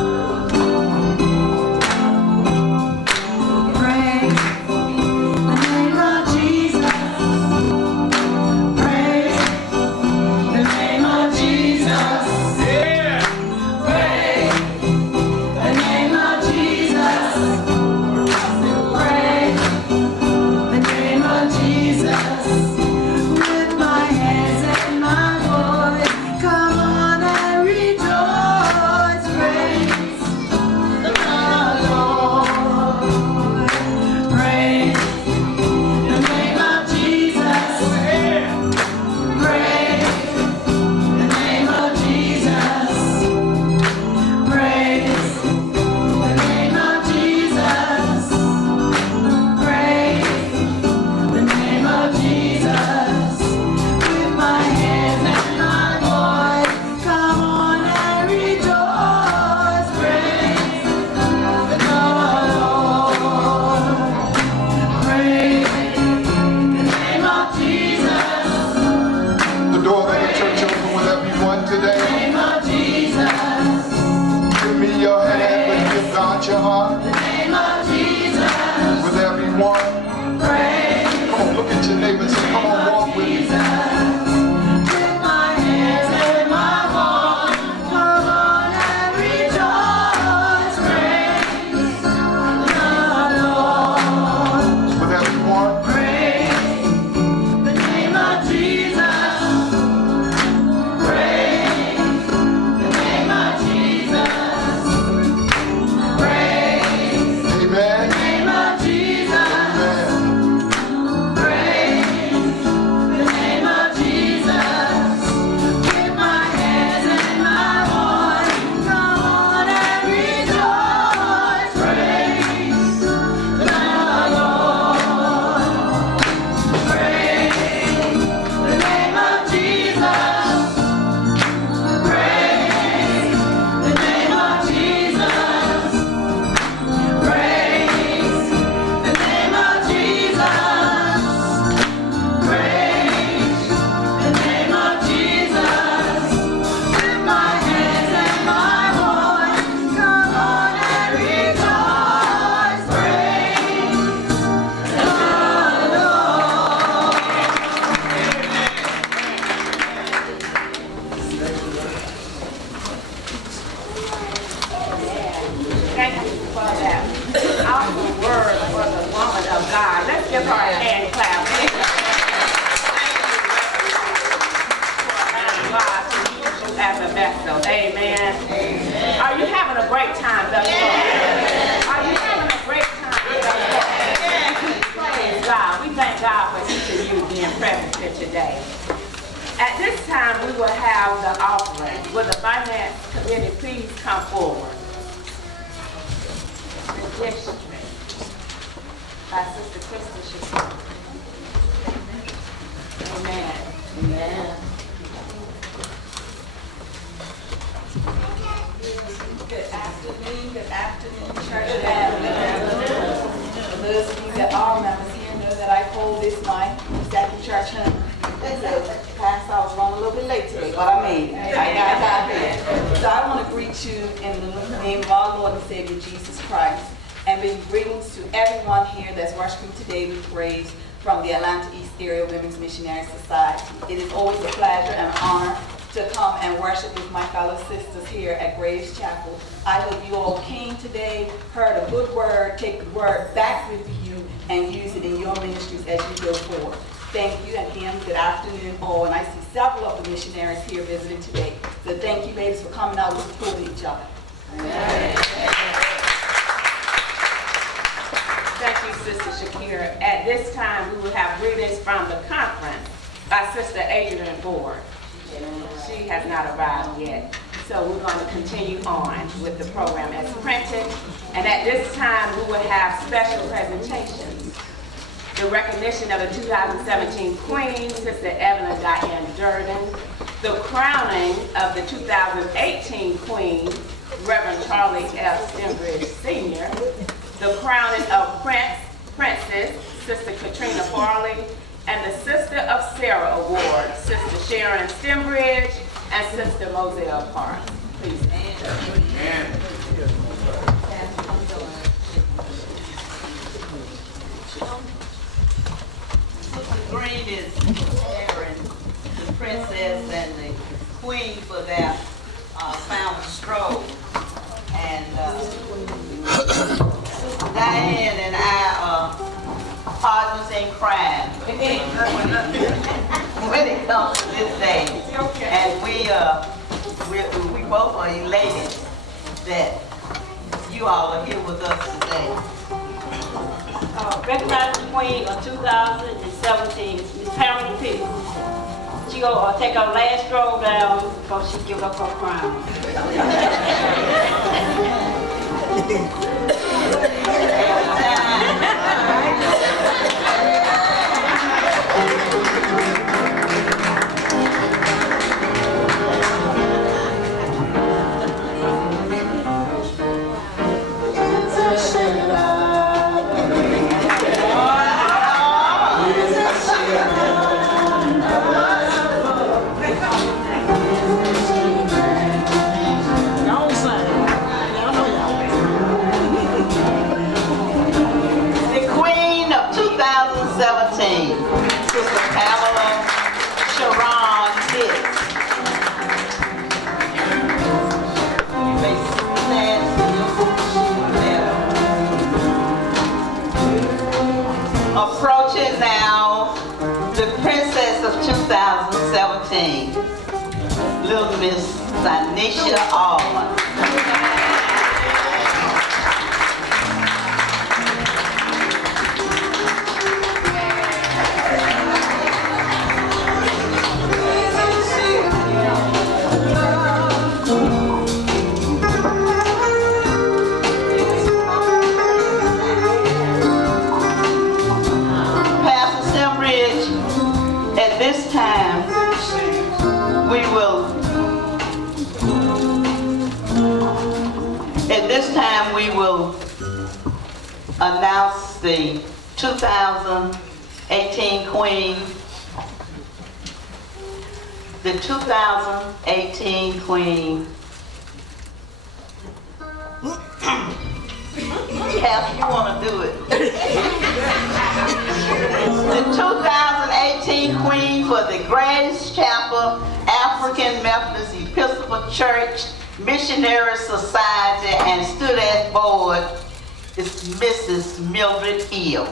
Neighbors. Bethel. Amen. Amen. Are you having a great time thus far? Are you having a great time thus far? Praise God. We thank God for each of you being present here today. At this time, we will have the offering. Will the finance committee please come forward? The district by Sister Krista Shakir. Amen. Amen. Good afternoon, church family. For those of you that are members here know that I hold this mic. Second church home. Pastor, I was running a little bit late today, but I made it. I got there. So I want to greet you in the name of our Lord and Savior Jesus Christ, and bring greetings to everyone here that's worshiping today with praise from the Atlanta East Area Women's Missionary Society. It is always a pleasure and an honor to come and worship with my fellow sisters here at Graves Chapel. I hope you all came today, heard a good word, take the word back with you, and use it in your ministries as you go forward. Thank you, and again, good afternoon all. And I see several of the missionaries here visiting today. So thank you, ladies, for coming out and supporting each other. Amen. Thank you, Sister Shakira. At this time, we will have greetings from the conference by Sister Adrian Board. She has not arrived yet. So we're going to continue on with the program as printed. And at this time, we will have special presentations. The recognition of the 2017 Queen, Sister Evelyn Diane Durden. The crowning of the 2018 Queen, Reverend Charlie F. Stembridge Sr. The crowning of Princess, Sister Katrina Farley. And the Sister of Sarah Award, Sister Sharon Stembridge and Sister Moselle Parks. Please stand. Amen. Sister Green is Sharon, the princess and the queen for their fountain stroll. And Sister Diane and I are partners in crime when it comes to this day. And we both are elated that you all are here with us today. Recognizing the Queen of 2017 is Miss Pamela Pitts. She go take her last stroll down before she give up her crown. Sister Pamela Sharon Pitts. You may stand approaching now the Princess of 2017, Little Miss Zanisha Allman. At this time, we will announce the 2018 Queen. The 2018 Queen. Kathy, you want to do it? The 2018 Queen for the Graves Chapel African Methodist Episcopal Church Missionary Society and Student Board is Mrs. Mildred Eel.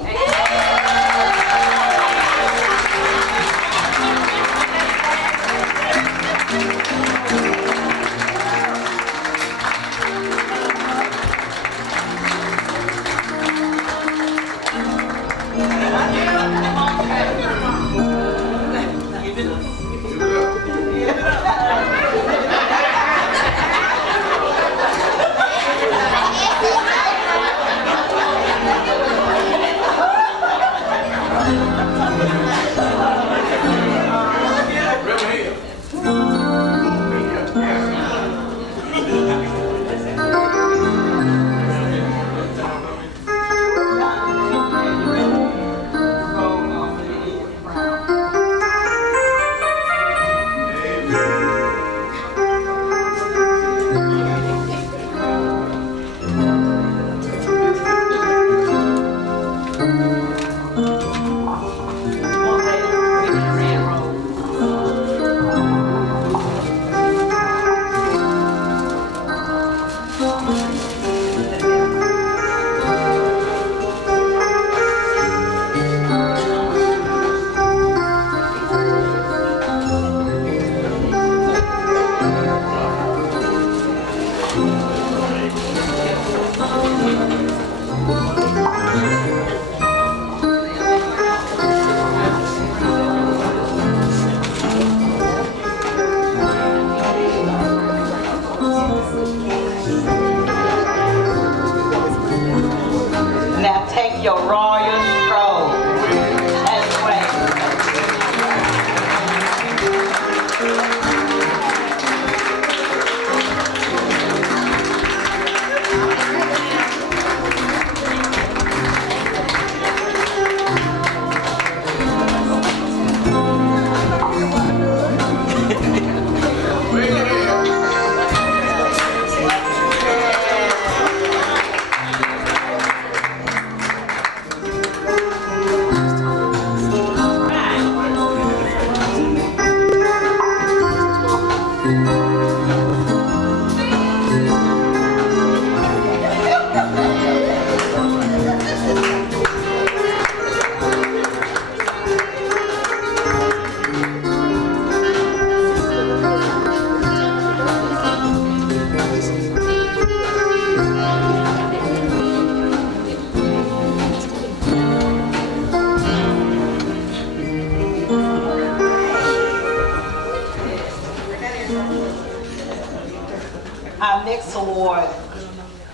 Our next award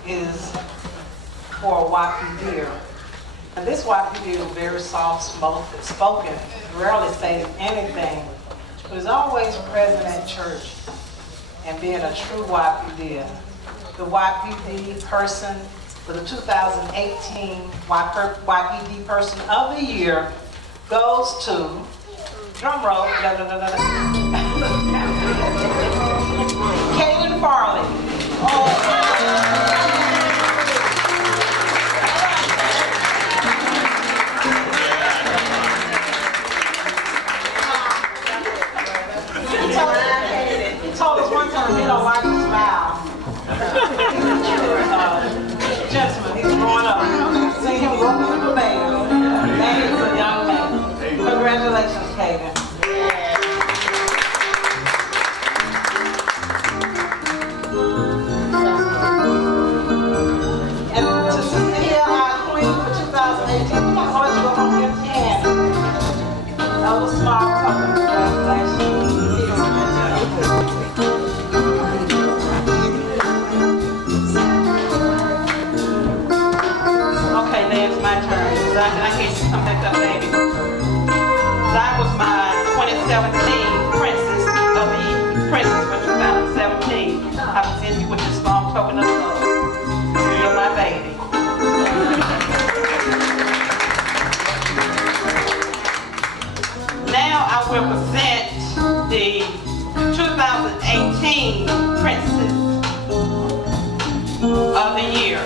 is for a Wappy Deer. And this Wappy Deer is very soft-spoken, rarely says anything, but is always present at church and being a true YPD. The YPD person for the 2018 YPD Person of the Year goes to, drum roll, Kaylin Farley. He told us one time he don't like to smile. Gentleman, he's growing up. See him grow up with a baby. Man, he's a young man. Congratulations, Kaden. And to Sister Hill, our queen for 2018, I'm going to go home your hand. That was small token. Congratulations. Okay, now it's my turn. I can't come back up, baby. That was my 2017 Princess of the Princess for 2017. I present you with this small token of love. You're my baby. Now I will present the 2018 Princess of the Year.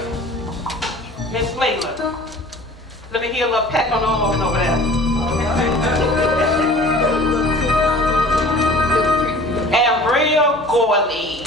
Miss Cleveland. Let me hear a little peck on arm over there. Ambria Gorley.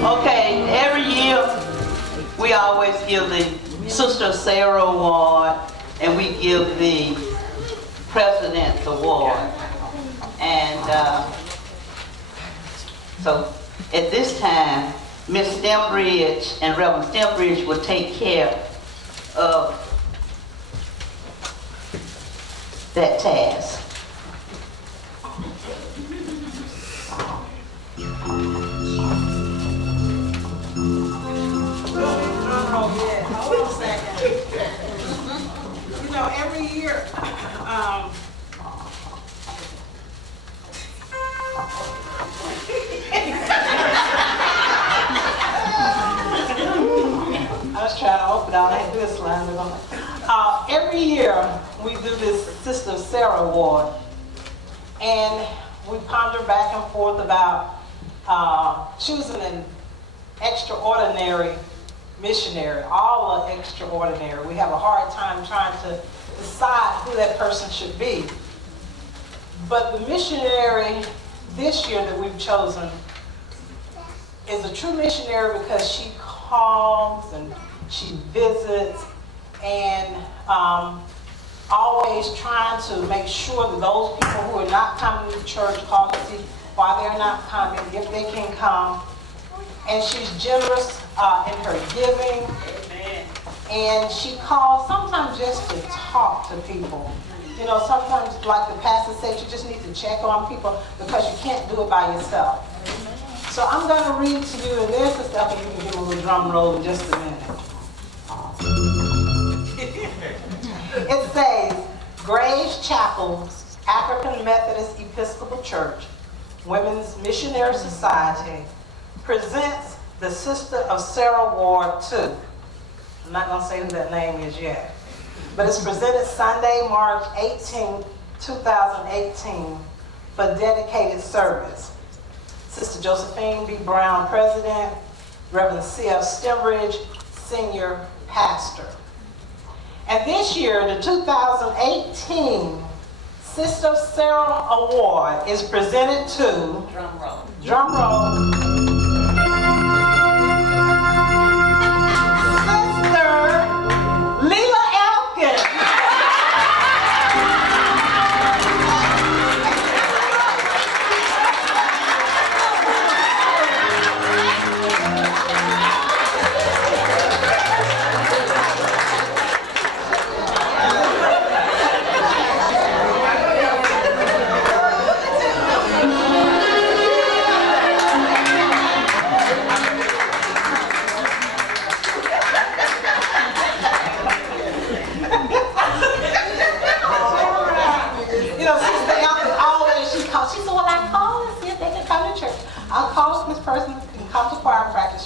Okay, every year we always give the Sister Sarah Award and we give the President's Award. And so at this time, Miss Stembridge and Reverend Stembridge will take care of that task. You know, every year, I was trying to open it, I had this line. Every year, we do this Sister Sarah Award, and we ponder back and forth about choosing an extraordinary missionary. All are extraordinary. We have a hard time trying to decide who that person should be. But the missionary this year that we've chosen is a true missionary because she calls and she visits and always trying to make sure that those people who are not coming to church call to see why they're not coming, if they can come. And she's generous in her giving. Amen. And she calls sometimes just to talk to people. You know, sometimes, like the pastor said, you just need to check on people because you can't do it by yourself. So I'm going to read to you, and there's the stuff, and you can give a little drum roll in just a minute. It says, Grace Chapel, African Methodist Episcopal Church, Women's Missionary Society, presents the Sister of Sarah Ward II. I'm not going to say who that name is yet. But it's presented Sunday, March 18, 2018 for dedicated service. Sister Josephine B. Brown, President, Reverend C.F. Stembridge, Senior Pastor. And this year, the 2018 Sister Sarah Award is presented to, drum roll, Sister Leila Elkins.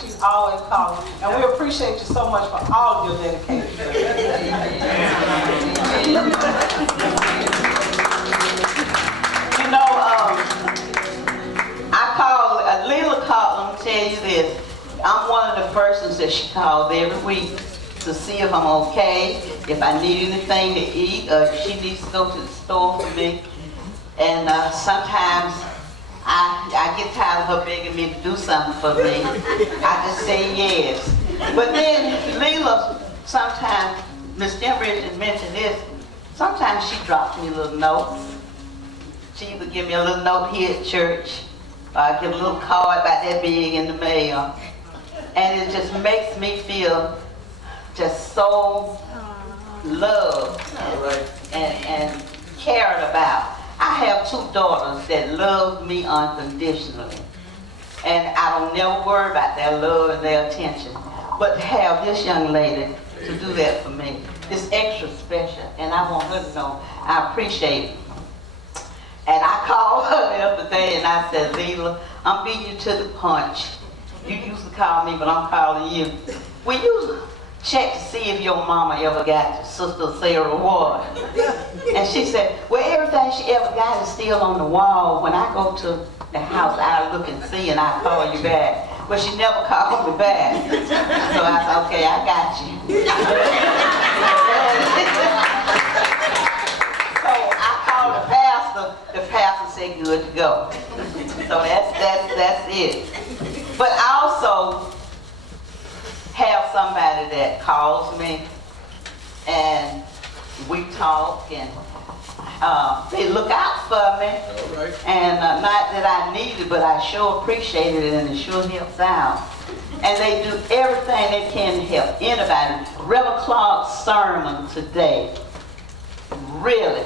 She's always calling, and we appreciate you so much for all your dedication. You know, I called, Leila called, let me tell you this. I'm one of the persons that she calls every week to see if I'm okay, if I need anything to eat, or if she needs to go to the store for me. And sometimes I get tired of her begging me to do something for me. I just say yes. But then Leila, sometimes, Miss Stembridge has mentioned this, sometimes she drops me a little note. She either give me a little note here at church, or I get a little card about that big in the mail. And it just makes me feel just so loved and cared about. I have two daughters that love me unconditionally. And I don't never worry about their love and their attention. But to have this young lady to do that for me is extra special. And I want her to know I appreciate it. And I called her the other day and I said, Leila, I'm beating you to the punch. You used to call me, but I'm calling you. Will you check to see if your mama ever got your Sister Sarah Ward? And she said, well, everything she ever got is still on the wall. When I go to the house, I look and see and I call you back. But she never called me back. So I said, okay, I got you. So I called the pastor said good to go. So that's it. But I also have somebody that calls me and we talk and they look out for me. And not that I need it, but I sure appreciate it and it sure helps out. And they do everything they can to help anybody. Reverend Clark's sermon today really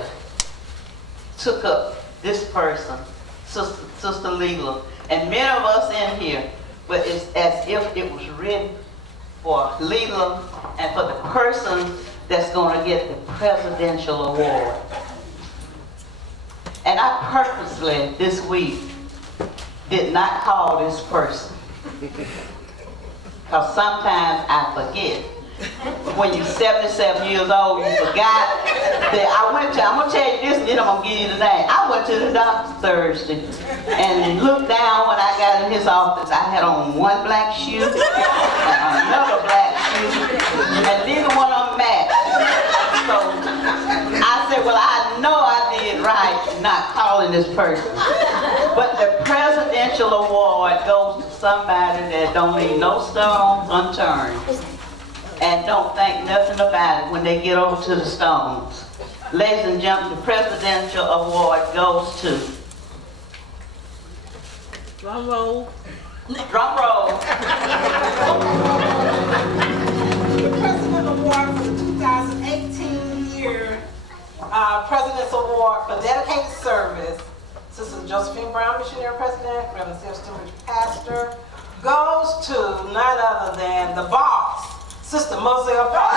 took up this person, Sister Leila, and many of us in here, but it's as if it was written for Leila and for the person that's going to get the Presidential Award. And I purposely this week did not call this person because sometimes I forget. When you're 77 years old, you forgot that I'm going to tell you this and then I'm going to give you the name. I went to the doctor Thursday and looked down when I got in his office. I had on one black shoe and another black shoe and neither one of them matched. So I said, well, I know I did right not calling this person. But the Presidential Award goes to somebody that don't leave no stone unturned. And don't think nothing about it when they get over to the stones. Ladies and gentlemen, the Presidential Award goes to... Drum roll. Drum roll. The President Award President's Award for dedicated service, Sister Josephine Brown, Missionary President, Reverend C.F. Stewart, Pastor, goes to none other than the boss, Sister Moselle Brown.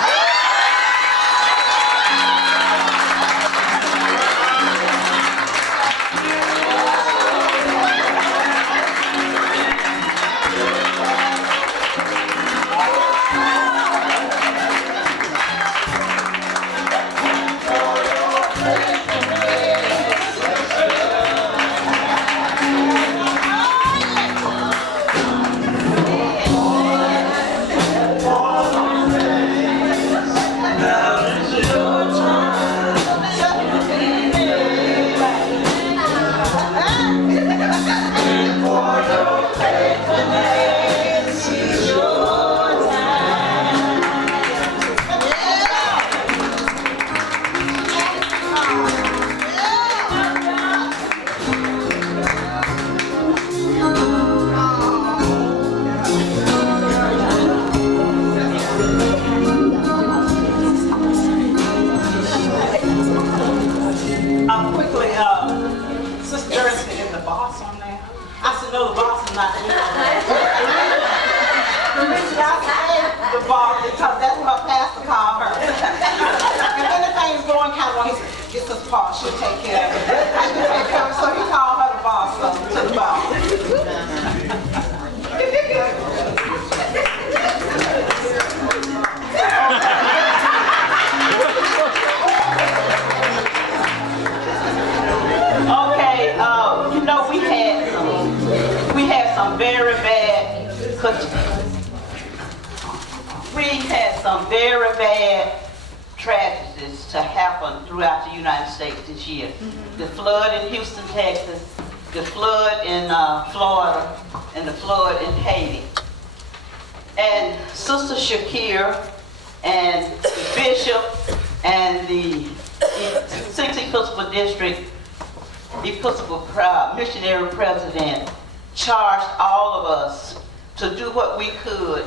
Missionary President charged all of us to do what we could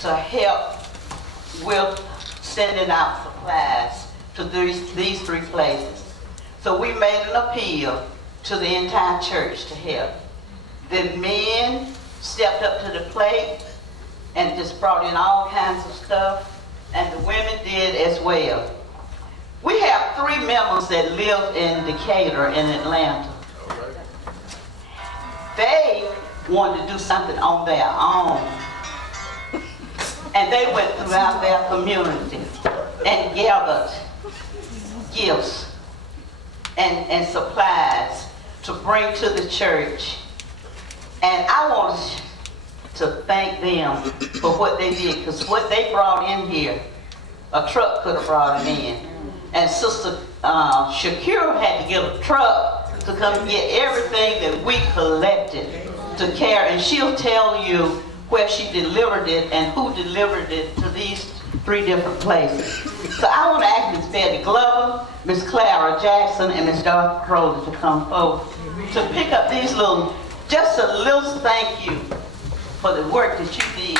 to help with sending out supplies to these three places. So we made an appeal to the entire church to help. The men stepped up to the plate and just brought in all kinds of stuff, and the women did as well. We have 3 members that live in Decatur in Atlanta. They wanted to do something on their own. And they went throughout their community and gathered gifts and supplies to bring to the church. And I want to thank them for what they did, because what they brought in here, a truck could have brought it in. And Sister Shakira had to get a truck to come get everything that we collected to carry, and she'll tell you where she delivered it and who delivered it to these 3 different places. So I want to ask Miss Betty Glover, Miss Clara Jackson, and Miss Dorothy Crowley to come forward to pick up these just a little thank you for the work that you did.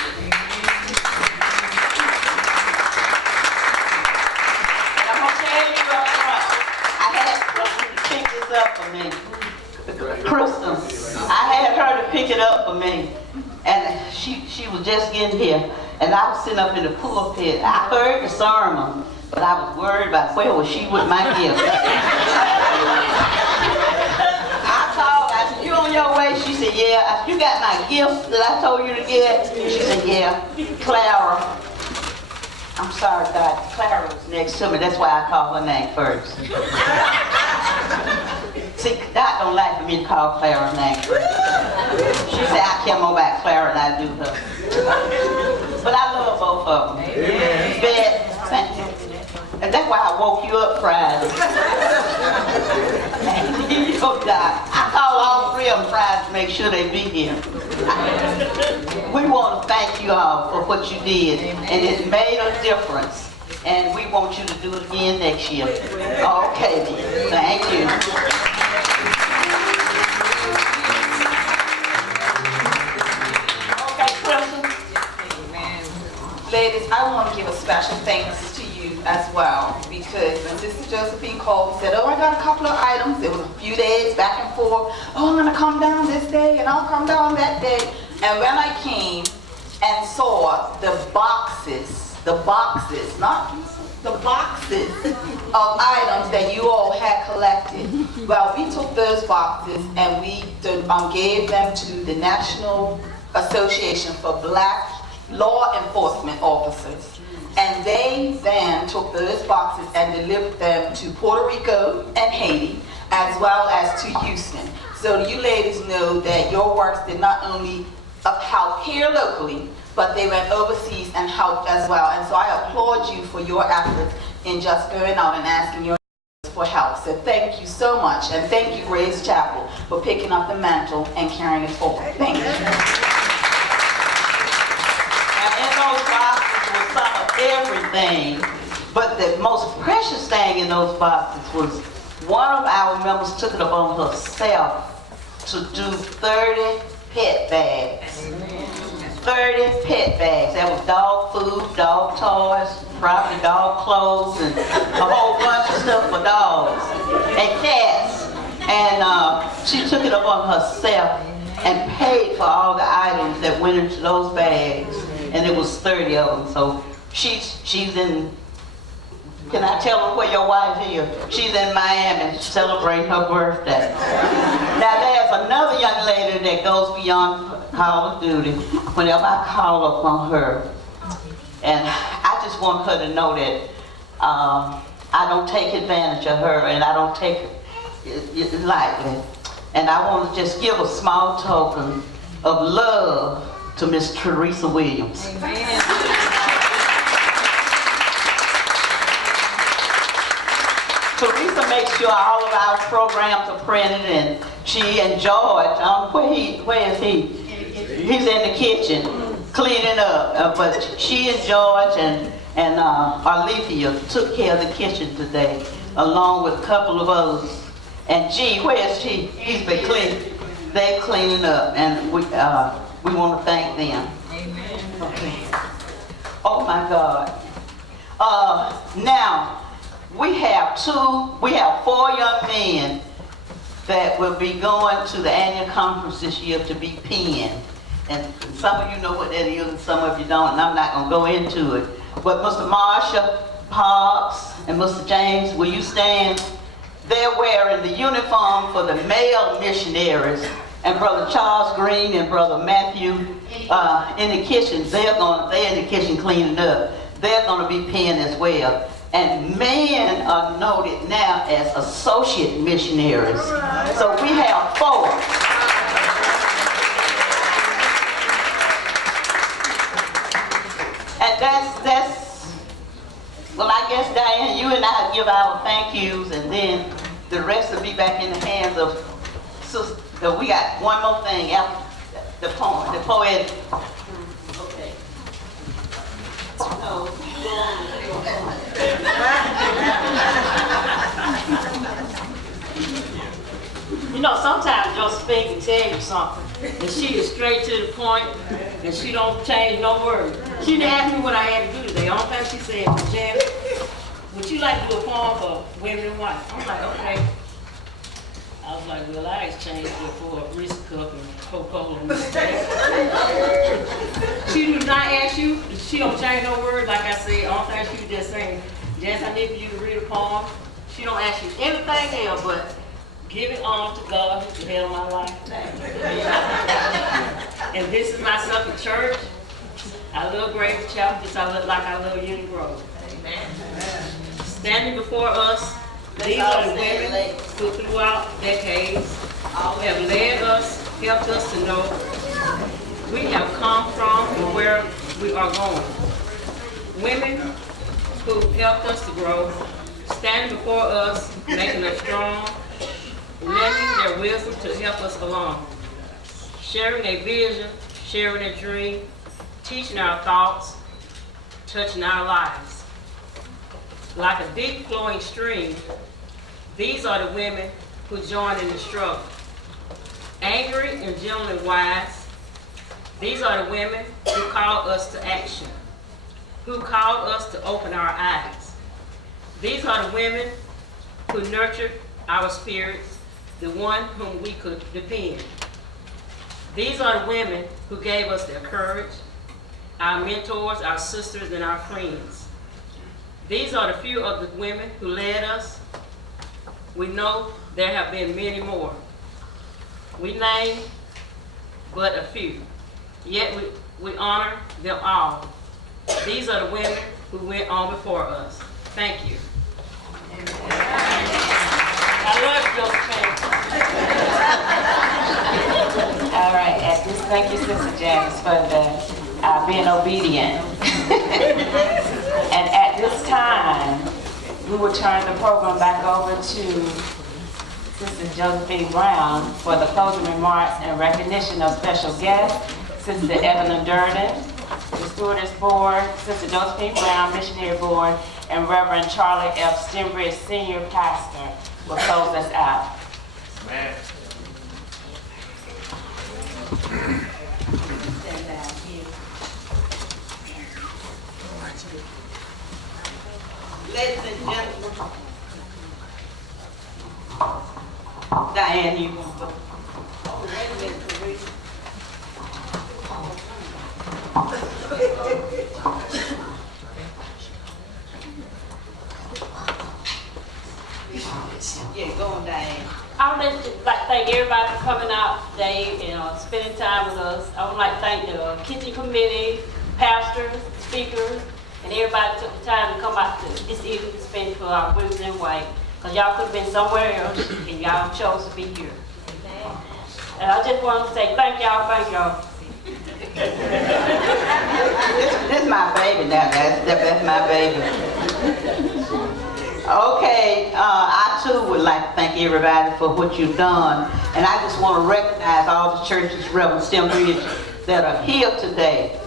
And I'm going to tell you up front, I had Crystal to pick this up for me. Crystal, I had her to pick it up for me. And she was just getting here. And I was sitting up in the pulpit. I heard the sermon, but I was worried about where was she with my gift. I called, I said, you on your way? She said, yeah. I said, you got my gift that I told you to get? She said, yeah. Clara. I'm sorry, God. Clara was next to me. That's why I called her name first. See, God don't like for me to call Clara's name first. She said, I care more about Clara than I do her. But I love both of them. Amen. Thank you. And that's why I woke you up Friday. You know, I call all 3 of them Friday to make sure they be here. We want to thank you all for what you did. And it made a difference. And we want you to do it again next year. Okay, then. Thank you. Ladies, I want to give a special thanks to you you as well, because when Sister Josephine called, said, oh, I got a couple of items. It was a few days back and forth. Oh, I'm going to come down this day, and I'll come down that day. And when I came and saw the boxes, not the boxes of items that you all had collected, well, we took those boxes and we gave them to the National Association for Black Law Enforcement Officers. And they then took those boxes and delivered them to Puerto Rico and Haiti, as well as to Houston. So you ladies know that your works did not only help here locally, but they went overseas and helped as well. And so I applaud you for your efforts in just going out and asking your for help. So thank you so much. And thank you, Grace Chapel, for picking up the mantle and carrying it forward. Thank you. And in those boxes was some of everything, but the most precious thing in those boxes was one of our members took it upon herself to do 30 pet bags. 30 pet bags. That was dog food, dog toys, probably dog clothes, and a whole bunch of stuff for dogs and cats. And she took it upon herself and paid for all the items that went into those bags. And it was 30 of them. So she's in, can I tell them where your wife is? She's in Miami celebrating her birthday. Now there's another young lady that goes beyond Call of Duty whenever I call upon her. And I just want her to know that I don't take advantage of her and I don't take it lightly. And I want to just give a small token of love to Miss Teresa Williams. Amen. Teresa makes sure all of our programs are printed, and she and George, where is he? He's in the kitchen cleaning up, but she and George and Alethea took care of the kitchen today, along with a couple of others. And G, where's G? He's been cleaning. They're cleaning up, and we want to thank them. Amen. Okay. Oh my God. Now we have 4 young men that will be going to the annual conference this year to be pinned. And some of you know what that is and some of you don't, and I'm not going to go into it. But Mr. Marsha Parks and Mr. James, will you stand? They're wearing the uniform for the male missionaries, and Brother Charles Green and Brother Matthew in the kitchen, they're in the kitchen cleaning up. They're going to be pinned as well. And men are noted now as associate missionaries. So we have 4. And that's, well, I guess, Diane, you and I give our thank yous, and then the rest will be back in the hands of Sister. So we got one more thing after the poet. Okay. No. You know, sometimes Josephine can tell you something, and she is straight to the point, and she don't change no word. She didn't ask me what I had to do today. All the time she said, Janet, would you like to do a poem for women and wives? I'm like, okay. I was like, well, I exchanged it for a Reese cup and Coca-Cola. She do not ask you. She don't change no word. Like I said, all the time she was just saying, Jess, I need for you to read a poem. She don't ask you anything else but give it on to God who's the head of my life. And this is myself in church. I love Grace Chapel just I love Union Grove. Amen. Standing before us, these are the women who throughout decades have led us, helped us to know we have come from and where we are going. Women who helped us to grow, standing before us, making us strong, lending their wisdom to help us along, sharing a vision, sharing a dream, teaching our thoughts, touching our lives. Like a deep flowing stream, these are the women who joined in the struggle. Angry and gentle and wise, these are the women who called us to action, who called us to open our eyes. These are the women who nurtured our spirits, the one whom we could depend. These are the women who gave us their courage, our mentors, our sisters, and our friends. These are the few of the women who led us. We know there have been many more. We name but a few, yet we honor them all. These are the women who went on before us. Thank you. I love Josephine. All right, at this, thank you, Sister Janice, for the being obedient. And at this time, we will turn the program back over to Sister Josephine Brown for the closing remarks and recognition of special guests, Sister Evelyn Durden, the Stewardess Board, Sister Josephine Brown, Missionary Board, and Reverend Charlie F. Stembridge, Senior Pastor, will close us out. Amen. Ladies and gentlemen, Diane, you can go. Wait a minute, Teresa. Yeah, go on, Diane. I would just like to thank everybody for coming out today and spending time with us. I would like to thank the kitchen committee, pastors, speakers, and everybody that took the time to come out to this evening to spend for our women in white. Because y'all could have been somewhere else, and y'all chose to be here. And I just want to say thank y'all. This is my baby now. That's my baby. Okay, I too would like to thank everybody for what you've done. And I just want to recognize all the churches, Reverend Stembridge, that are here today.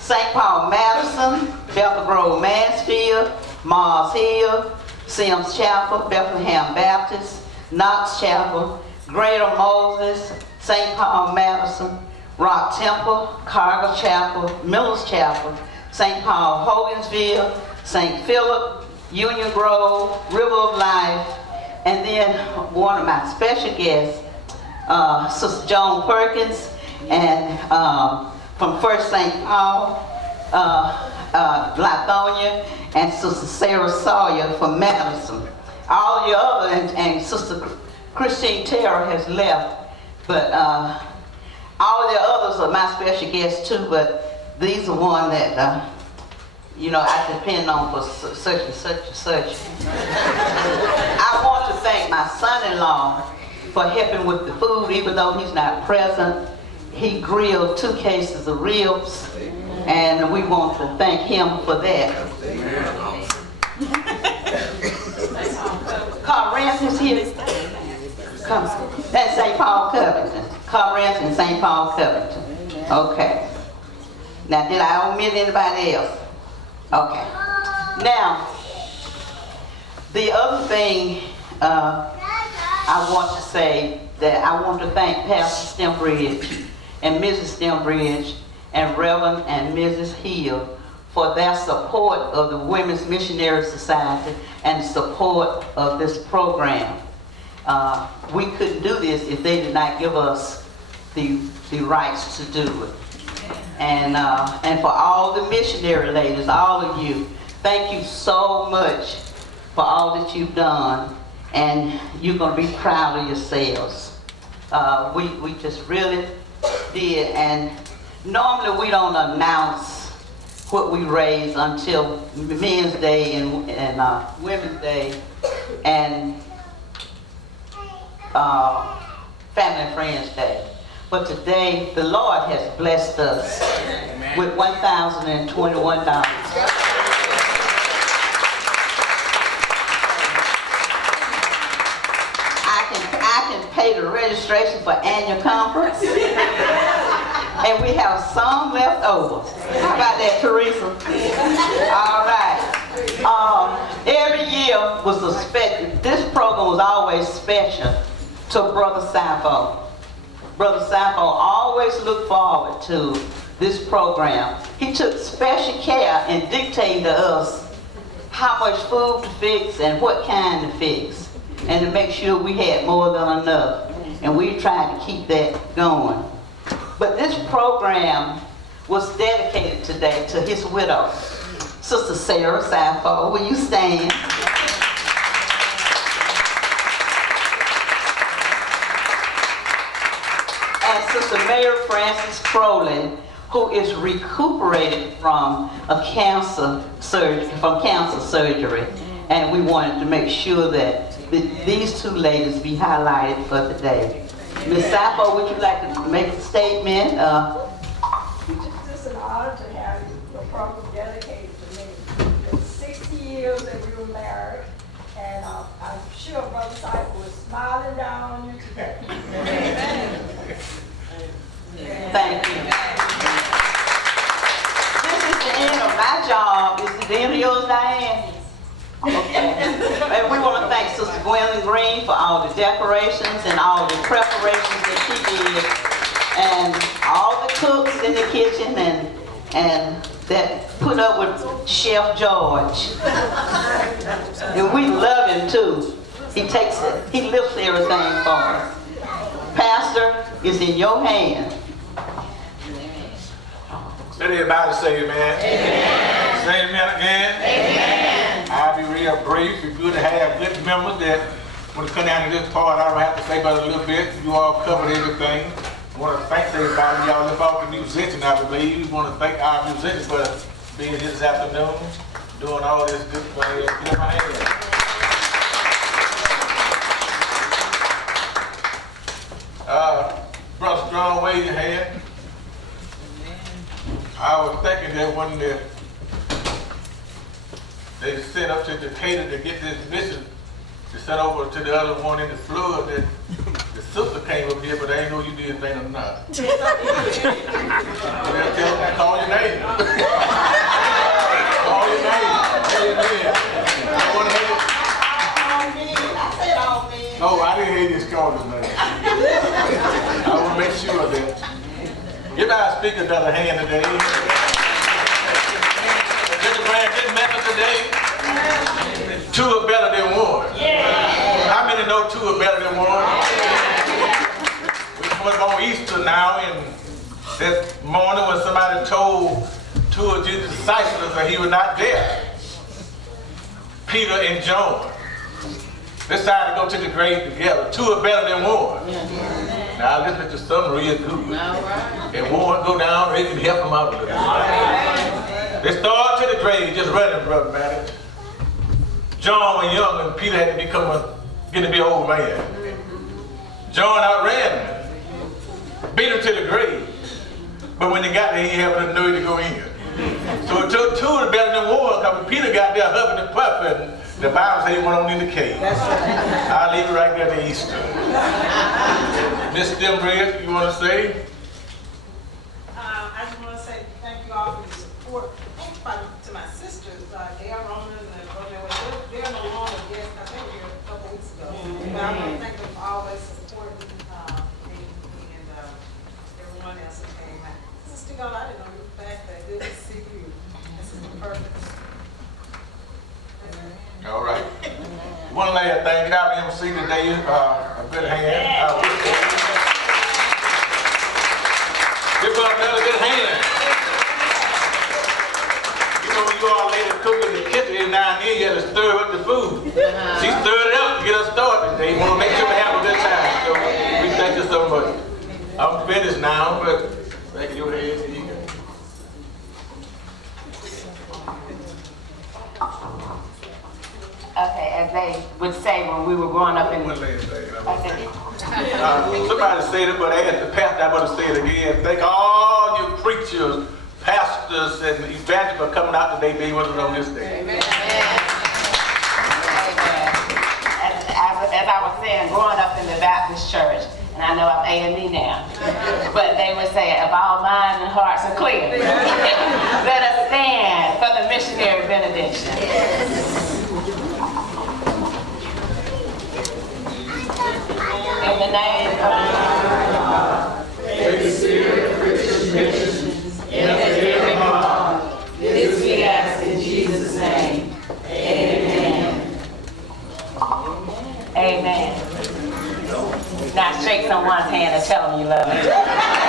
St. Paul Madison, Bethel Grove Mansfield, Mars Hill, Sims Chapel, Bethlehem Baptist, Knox Chapel, Greater Moses, St. Paul Madison, Rock Temple, Cargill Chapel, Miller's Chapel, St. Paul Hogansville, St. Philip, Union Grove, River of Life, and then one of my special guests, Sister Joan Perkins, and from First St. Paul, Lithonia, and Sister Sarah Sawyer from Madison. All the other, and Sister Christine Terror has left, but all the others are my special guests too, but these are one that, you know, I depend on for such and such and such. I want to thank my son-in-law for helping with the food, even though he's not present. He grilled 2 cases of ribs, and we want to thank him for that. Carl Ransom is here. Come. That's St. Paul Covington. Carl Ransom, St. Paul Covington. Okay. Now, did I omit anybody else? Okay. Now, the other thing I want to say, that I want to thank Pastor Stembridge and Mrs. Stembridge and Reverend and Mrs. Hill for their support of the Women's Missionary Society and support of this program. We couldn't do this if they did not give us the rights to do it. And for all the missionary ladies, all of you, thank you so much for all that you've done, and you're going to be proud of yourselves. We just really did, and normally we don't announce what we raise until Men's Day and Women's Day and Family and Friends Day. But today, the Lord has blessed us with $1,021. I can pay the registration for annual conference. And we have some left over. How about that, Teresa? All right. Every year was a special, this program was always special to Brother Safo. Brother Safo always looked forward to this program. He took special care in dictating to us how much food to fix and what kind to fix, and to make sure we had more than enough. And we tried to keep that going. But this program was dedicated today to his widow, Sister Sarah Sappho. Will you stand? And Sister Mary Frances Crowley, who is recuperated from cancer surgery. And we wanted to make sure that these two ladies be highlighted for today. Ms. Sappho, would you like to make a statement? It's just an honor to have your program dedicated to me. It's 60 years that we were married, and I'm sure Brother Cypher was smiling down on you today. Thank you. This is the end of my job. Is it the end of yours, Diane? Okay. And we want to thank Sister Gwendolyn Green for all the decorations and all the preparations that she did, and all the cooks in the kitchen and that put up with Chef George. And we love him too. He lifts everything for us. Pastor, is in your hands. Let everybody say amen. Amen. Say amen again. Amen. I'll be real brief. It's good to have good members that when it comes down to this part, I don't have to say but a little bit. You all covered everything. I want to thank everybody. Y'all live off the musicians, I believe. We want to thank our musicians for being here this afternoon, doing all this good thing. Get my hand. Brother Strong, wave your hand. I was thinking that when they sent up to Decatur to get this mission to send over to the other one in the flood, that the sister came up here, but I ain't know you did anything or not. They'll tell them, call your name. Call your name. Amen. I want to hear it. Oh, I didn't hear you call his name. I want to make sure that. Give our speaker another hand today. This grand good message today. Two are better than one. Yeah. How many know two are better than one? We was on Easter now, and that morning when somebody told two of Jesus' disciples that he was not there, Peter and John decided to go to the grave together. Two are better than one. Now listen to something real good. And one go down, they can help them out a little bit. They start to the grave, just running, Brother Matty. John was young and Peter had to get to be an old man. John outran him, beat him to the grave. But when they got there, he had enough nerve to go in. So it took two to better than one, because when Peter got there huffing and puffing, the Bible says he went on in the cave. I'll leave it right there to Easter. Miss Stimbridge, you want to say? I just want to say thank you all for your support. To my sisters, Gail Ronan and Roger, they're no longer guests. I think they were a couple weeks ago. But I want to thank them for always supporting me and everyone else who came out. Sister God, I didn't know you were back there. Good to see you. This is perfect. All right. One last thing, get out of MC today, a good hand. Give her another good hand. You know, when you all ladies cook in the kitchen now and then, you have to stir up the food. She stirred it up to get us started today. We want to make sure we have a good time. So we thank you so much. I'm finished now, but thank you. Okay, as they would say when we were growing up in the... Somebody said it, but I asked the pastor, I want to say it again. Thank all you preachers, pastors, and evangelists for coming out today, being with us on this day. Amen. As I was saying, growing up in the Baptist church, and I know I'm A&E now, but they would say, if all minds and hearts are clear, let us stand for the missionary benediction. In the name of God, may the Spirit of Christian missions enter every heart. This we ask in Jesus' name. Amen. shake someone's hand and tell them you love them.